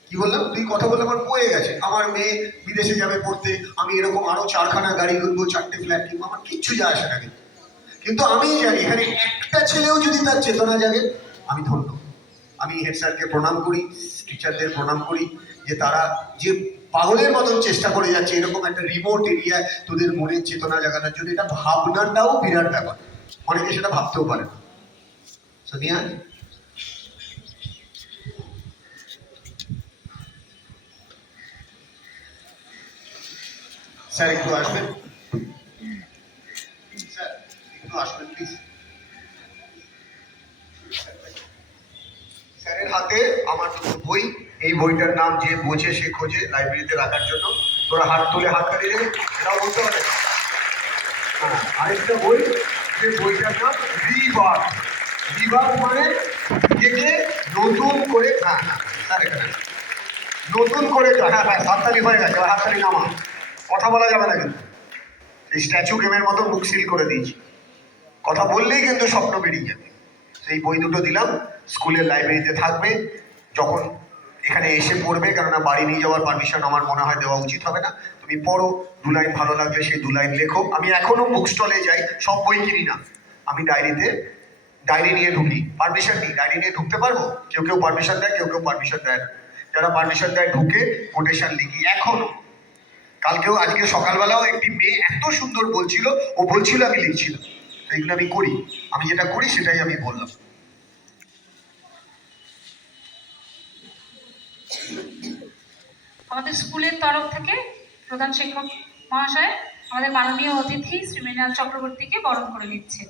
কি বললাম, তুই কথা বললে আমার বয়ে গেছে। আমার মেয়ে বিদেশে যাবে পড়তে, আমি এরকম আরো 4খানা গাড়ি কিনবো, 4টে ফ্ল্যাট কিনবো, আমার কিচ্ছু যায় আসে না। কিন্তু আমি জানি এখানে একটা ছেলেও যদি তার চেতনা জাগে আমি ধন্য। আমি হেড স্যারকে প্রণাম করি, টিচারদের প্রণাম করি, যে তারা যে পাগলের মতন চেষ্টা করে যাচ্ছে এরকম একটা রিমোট এরিয়ায় তোদের মনের চেতনা জাগানোর জন্য। এটা ভাবনাটাও বিরাট ব্যাপার, অনেকে সেটা ভাবতেও পারে না। সোনিয়া, স্যার একটু আসবেন, স্যার একটু আসবেন প্লিজ। স্যারের হাতে আমার দুটো বই, এই বইটার নাম যে বোঝে সে খোঁজে, লাইব্রেরিতে রাখার জন্য। তোরা হাত তুলে হাত তালি দেবে, এটাও বলতে পারে। হ্যাঁ, আরেকটা বই, যে বইটার নাম রিবার্থ। রিবার্থ মানে নিজেকে নতুন করে, হ্যাঁ হ্যাঁ স্যার এখানে নতুন করে, হ্যাঁ হ্যাঁ হাততালি হয়ে গেছে, হাততালি নামা, কথা বলা যাবে না কিন্তু। এই স্ট্যাচু গেমের মতো মুখ সিল করে দিয়েছি, কথা বললেই কিন্তু স্বপ্ন বেরিয়ে যাবে। সেই বই দুটো দিলাম, স্কুলের লাইব্রেরিতে থাকবে। যখন এখানে এসে পড়বে, কেননা বাড়ি নিয়ে যাওয়ার পারমিশন আমার মনে হয় দেওয়া উচিত হবে না। তুমি পড়ো, 2 লাইন ভালো লাগলে সেই 2 লাইন লেখো। আমি এখনো বুক স্টলে যাই, সব বই কিনি না, আমি ডায়েরি নিয়ে ঢুকি, পারমিশন নিই। ডায়েরি নিয়ে ঢুকতে পারবো? কেউ কেউ পারমিশন দেয়, কেউ কেউ পারমিশন দেয় না। যারা পারমিশন দেয় ঢুকে কোটেশন লিখি এখনো। কালকেও, আজকে সকালবেলাও একটি মেয়ে এত সুন্দর বলছিল, ও বলছিল আমি লিখছিলাম। এইগুলো আমি করি, আমি যেটা করি সেটাই আমি বললাম। আমাদের স্কুলের তরফ থেকে প্রধান শিক্ষক মহাশয় আমাদের মাননীয় অতিথি শ্রী মৃণাল চক্রবর্তীকে বরণ করে নিচ্ছে।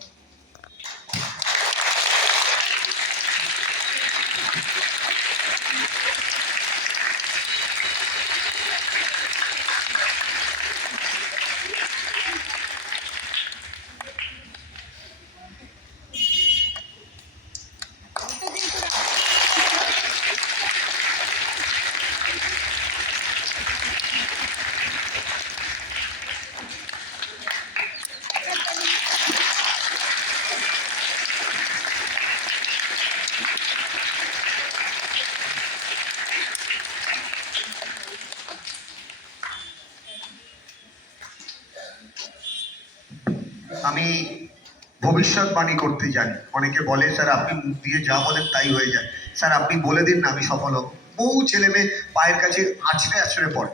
আমি ভবিষ্যৎবাণী করতে জানি। অনেকে বলে স্যার আপনি মুখ দিয়ে যা বলেন তাই হয়ে যায়। স্যার আপনি বলে দিন না, আমি সফল হব। বহু ছেলে মেয়ে পায়ের কাছে আছড়ে আছড়ে পড়ে।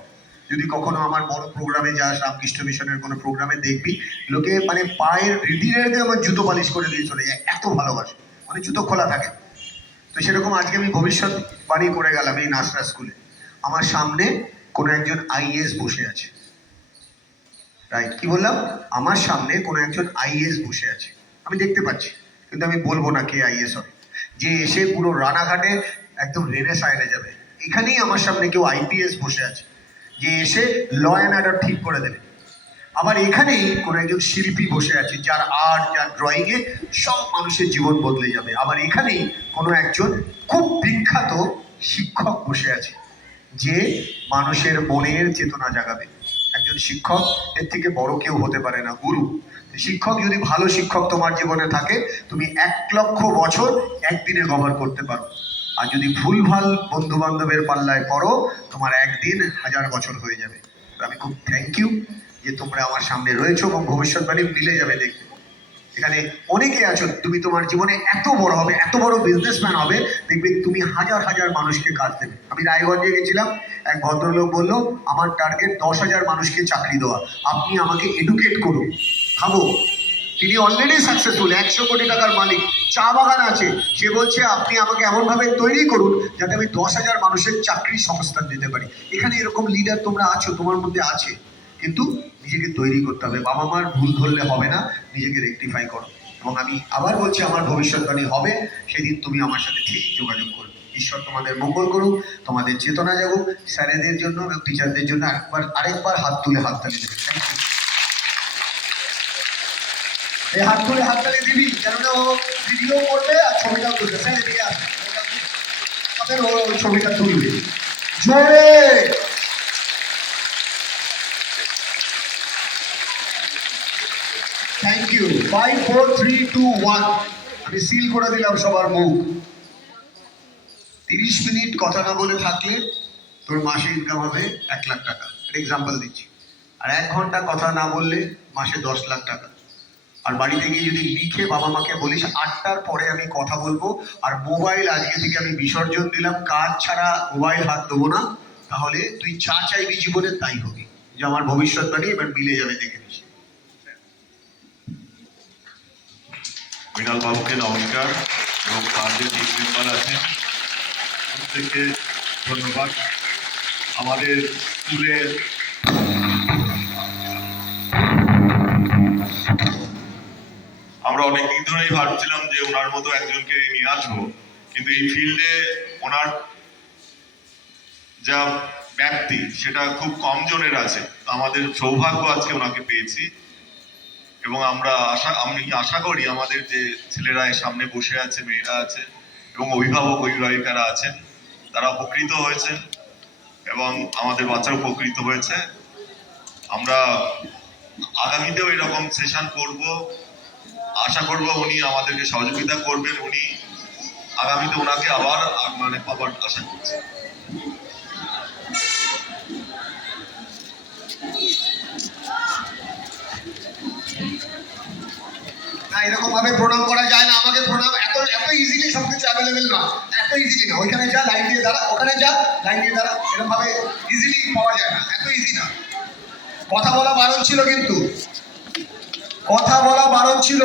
যদি কখনো আমার বড় প্রোগ্রামে যাস, রামকৃষ্ণ মিশনের কোনো প্রোগ্রামে দেখবি, লোকে মানে পায়ের রিদি রেখে আমার জুতো পালিশ করে দিয়ে চলে যায়, এত ভালোবাসে, মানে জুতো খোলা থাকে। তো সেরকম আজকে আমি ভবিষ্যৎবাণী করে গেলাম এই নাসরা স্কুলে। আমার সামনে কোনো একজন আইএএস বসে আছে, রাইট? কি বললাম? আমার সামনে কোনো একজন আইএএস বসে আছে, আমি দেখতে পাচ্ছি, কিন্তু আমি বলবো না কে আইএএস হবে। যে এসে পুরো রানাঘাটে একদম রেনে সাইডে যাবে। এখানেই আমার সামনে কেউ আইপিএস বসে আছে, যে এসে ল অ্যান্ড অর্ডার ঠিক করে দেবে। আবার এখানেই কোনো একজন শিল্পী বসে আছে, যার আর্ট, যার ড্রয়িংয়ে সব মানুষের জীবন বদলে যাবে। আবার এখানেই কোনো একজন খুব বিখ্যাত শিক্ষক বসে আছে, যে মানুষের মনের চেতনা জাগাবে। একজন শিক্ষক, এর থেকে বড় কেউ হতে পারে না, গুরু। শিক্ষক যদি ভালো শিক্ষক তোমার জীবনে থাকে, তুমি 1,00,000 বছর একদিনে কভার করতে পারো। আর যদি ভুলভাল বন্ধু বান্ধবের পাল্লায় পড়ো, তোমার একদিন 1000 বছর হয়ে যাবে। আমি খুব থ্যাংক ইউ যে তোমরা আমার সামনে রয়েছো, এবং ভবিষ্যৎবাণী মিলে যাবে দেখবে। এখানে অনেকে আছো, তুমি তোমার জীবনে এত বড় হবে, এত বড় বিজনেসম্যান হবে, দেখবে তুমি হাজার হাজার মানুষকে কাজ দেবে। আমি রায়গঞ্জে গেছিলাম, এক ভদ্রলোক বললো আমার টার্গেট 10,000 মানুষকে চাকরি দেওয়া, আপনি আমাকে এডুকেট করুন। ভাবো, তিনি অলরেডি সাকসেসফুল, 100 কোটি টাকার মালিক, চা বাগান আছে। সে বলছে আপনি আমাকে এমনভাবে তৈরি করুন যাতে আমি 10,000 মানুষের চাকরি সংস্থান দিতে পারি। এখানে এরকম লিডার তোমরা আছো, তোমার মধ্যে আছে, কিন্তু নিজেকে তৈরি করতে হবে। বাবা মার ভুল ধরলে হবে না, নিজেকে রেকটিফাই করো। এবং আমি আবার বলছি, আমার ভবিষ্যৎবাণী হবে সেদিন তুমি আমার সাথে ঠিক যোগাযোগ করবে। ঈশ্বর তোমাদের মঙ্গল করুক, তোমাদের চেতনা জাগুক। স্যারেদের জন্য এবং টিচারদের জন্য আরেকবার হাত তুলে হাততালি দেবে। Thank you. এই হাত তুলে হাততালি দিবি, কেননা ও ভিডিও করবে আর ছবিটাও তুলবে। স্যার এদিকে আসবে, আমাদের ওই ছবিটা তুলবে জোরে। Thank you. 5 4 3 2 1 আমি সিল করে দিলাম সবার মুখ। 30 মিনিট কথা না বলে থাকলে তোর মাসে ইনকাম হবে 1,00,000 টাকা, এক্সাম্পল দিচ্ছি। আর 1 ঘন্টা কথা না বললে মাসে 10 লাখ টাকা। আর বাড়িতে গিয়ে যদি লিখে বাবা মাকে বলিস 8টার পরে আমি কথা বলবো, আর মোবাইল আজকে থেকে আমি বিসর্জন দিলাম, কাজ ছাড়া মোবাইল হাত দেবো না, তাহলে তুই যা চাইবি জীবনে তাই হবি। যে আমার ভবিষ্যৎবাণী এবার মিলে যাবে, দেখে নিস। মৃণাল বাবুকে নমস্কার, এবং তার যে টিম মেম্বার আছেন প্রত্যেককে ধন্যবাদ। আমাদের স্কুলের আমরা অনেকদিন ধরেই ভাবছিলাম যে ওনার মতো একজনকে নিয়ে আসবো, কিন্তু এই ফিল্ডে ওনার যা ব্যক্তি সেটা খুব কম জনের আছে। তো আমাদের সৌভাগ্য আজকে ওনাকে পেয়েছি, এবং আমি আশা করি আমাদের যে ছেলেরা এর সামনে বসে আছে, মেয়েরা আছে, এবং অভিভাবক অভিভাবিকারা আছেন, তারা উপকৃত হয়েছেন, এবং আমাদের বাচ্চারা উপকৃত হয়েছে। আমরা আগামীতেও এরকম সেশন করব, আশা করব উনি আমাদেরকে সহযোগিতা করবেন। উনি আগামীতে ওনাকে আবার পাবার আশা করছি। না, এরকম ভাবে প্রণাম করা যায় না। আমাকে প্রণাম এত এত ইজিলি সবকিছু অ্যাভেলেবেল না, এত ইজিলি না। ওইখানে যা লাইন দিয়ে দাঁড়া, ওখানে যা লাইন দিয়ে দাঁড়া, এরকম ভাবে ইজিলি পাওয়া যায় না, এত ইজি না। কথা বলা বারণ ছিল, কিন্তু কথা বলা বারণ ছিল।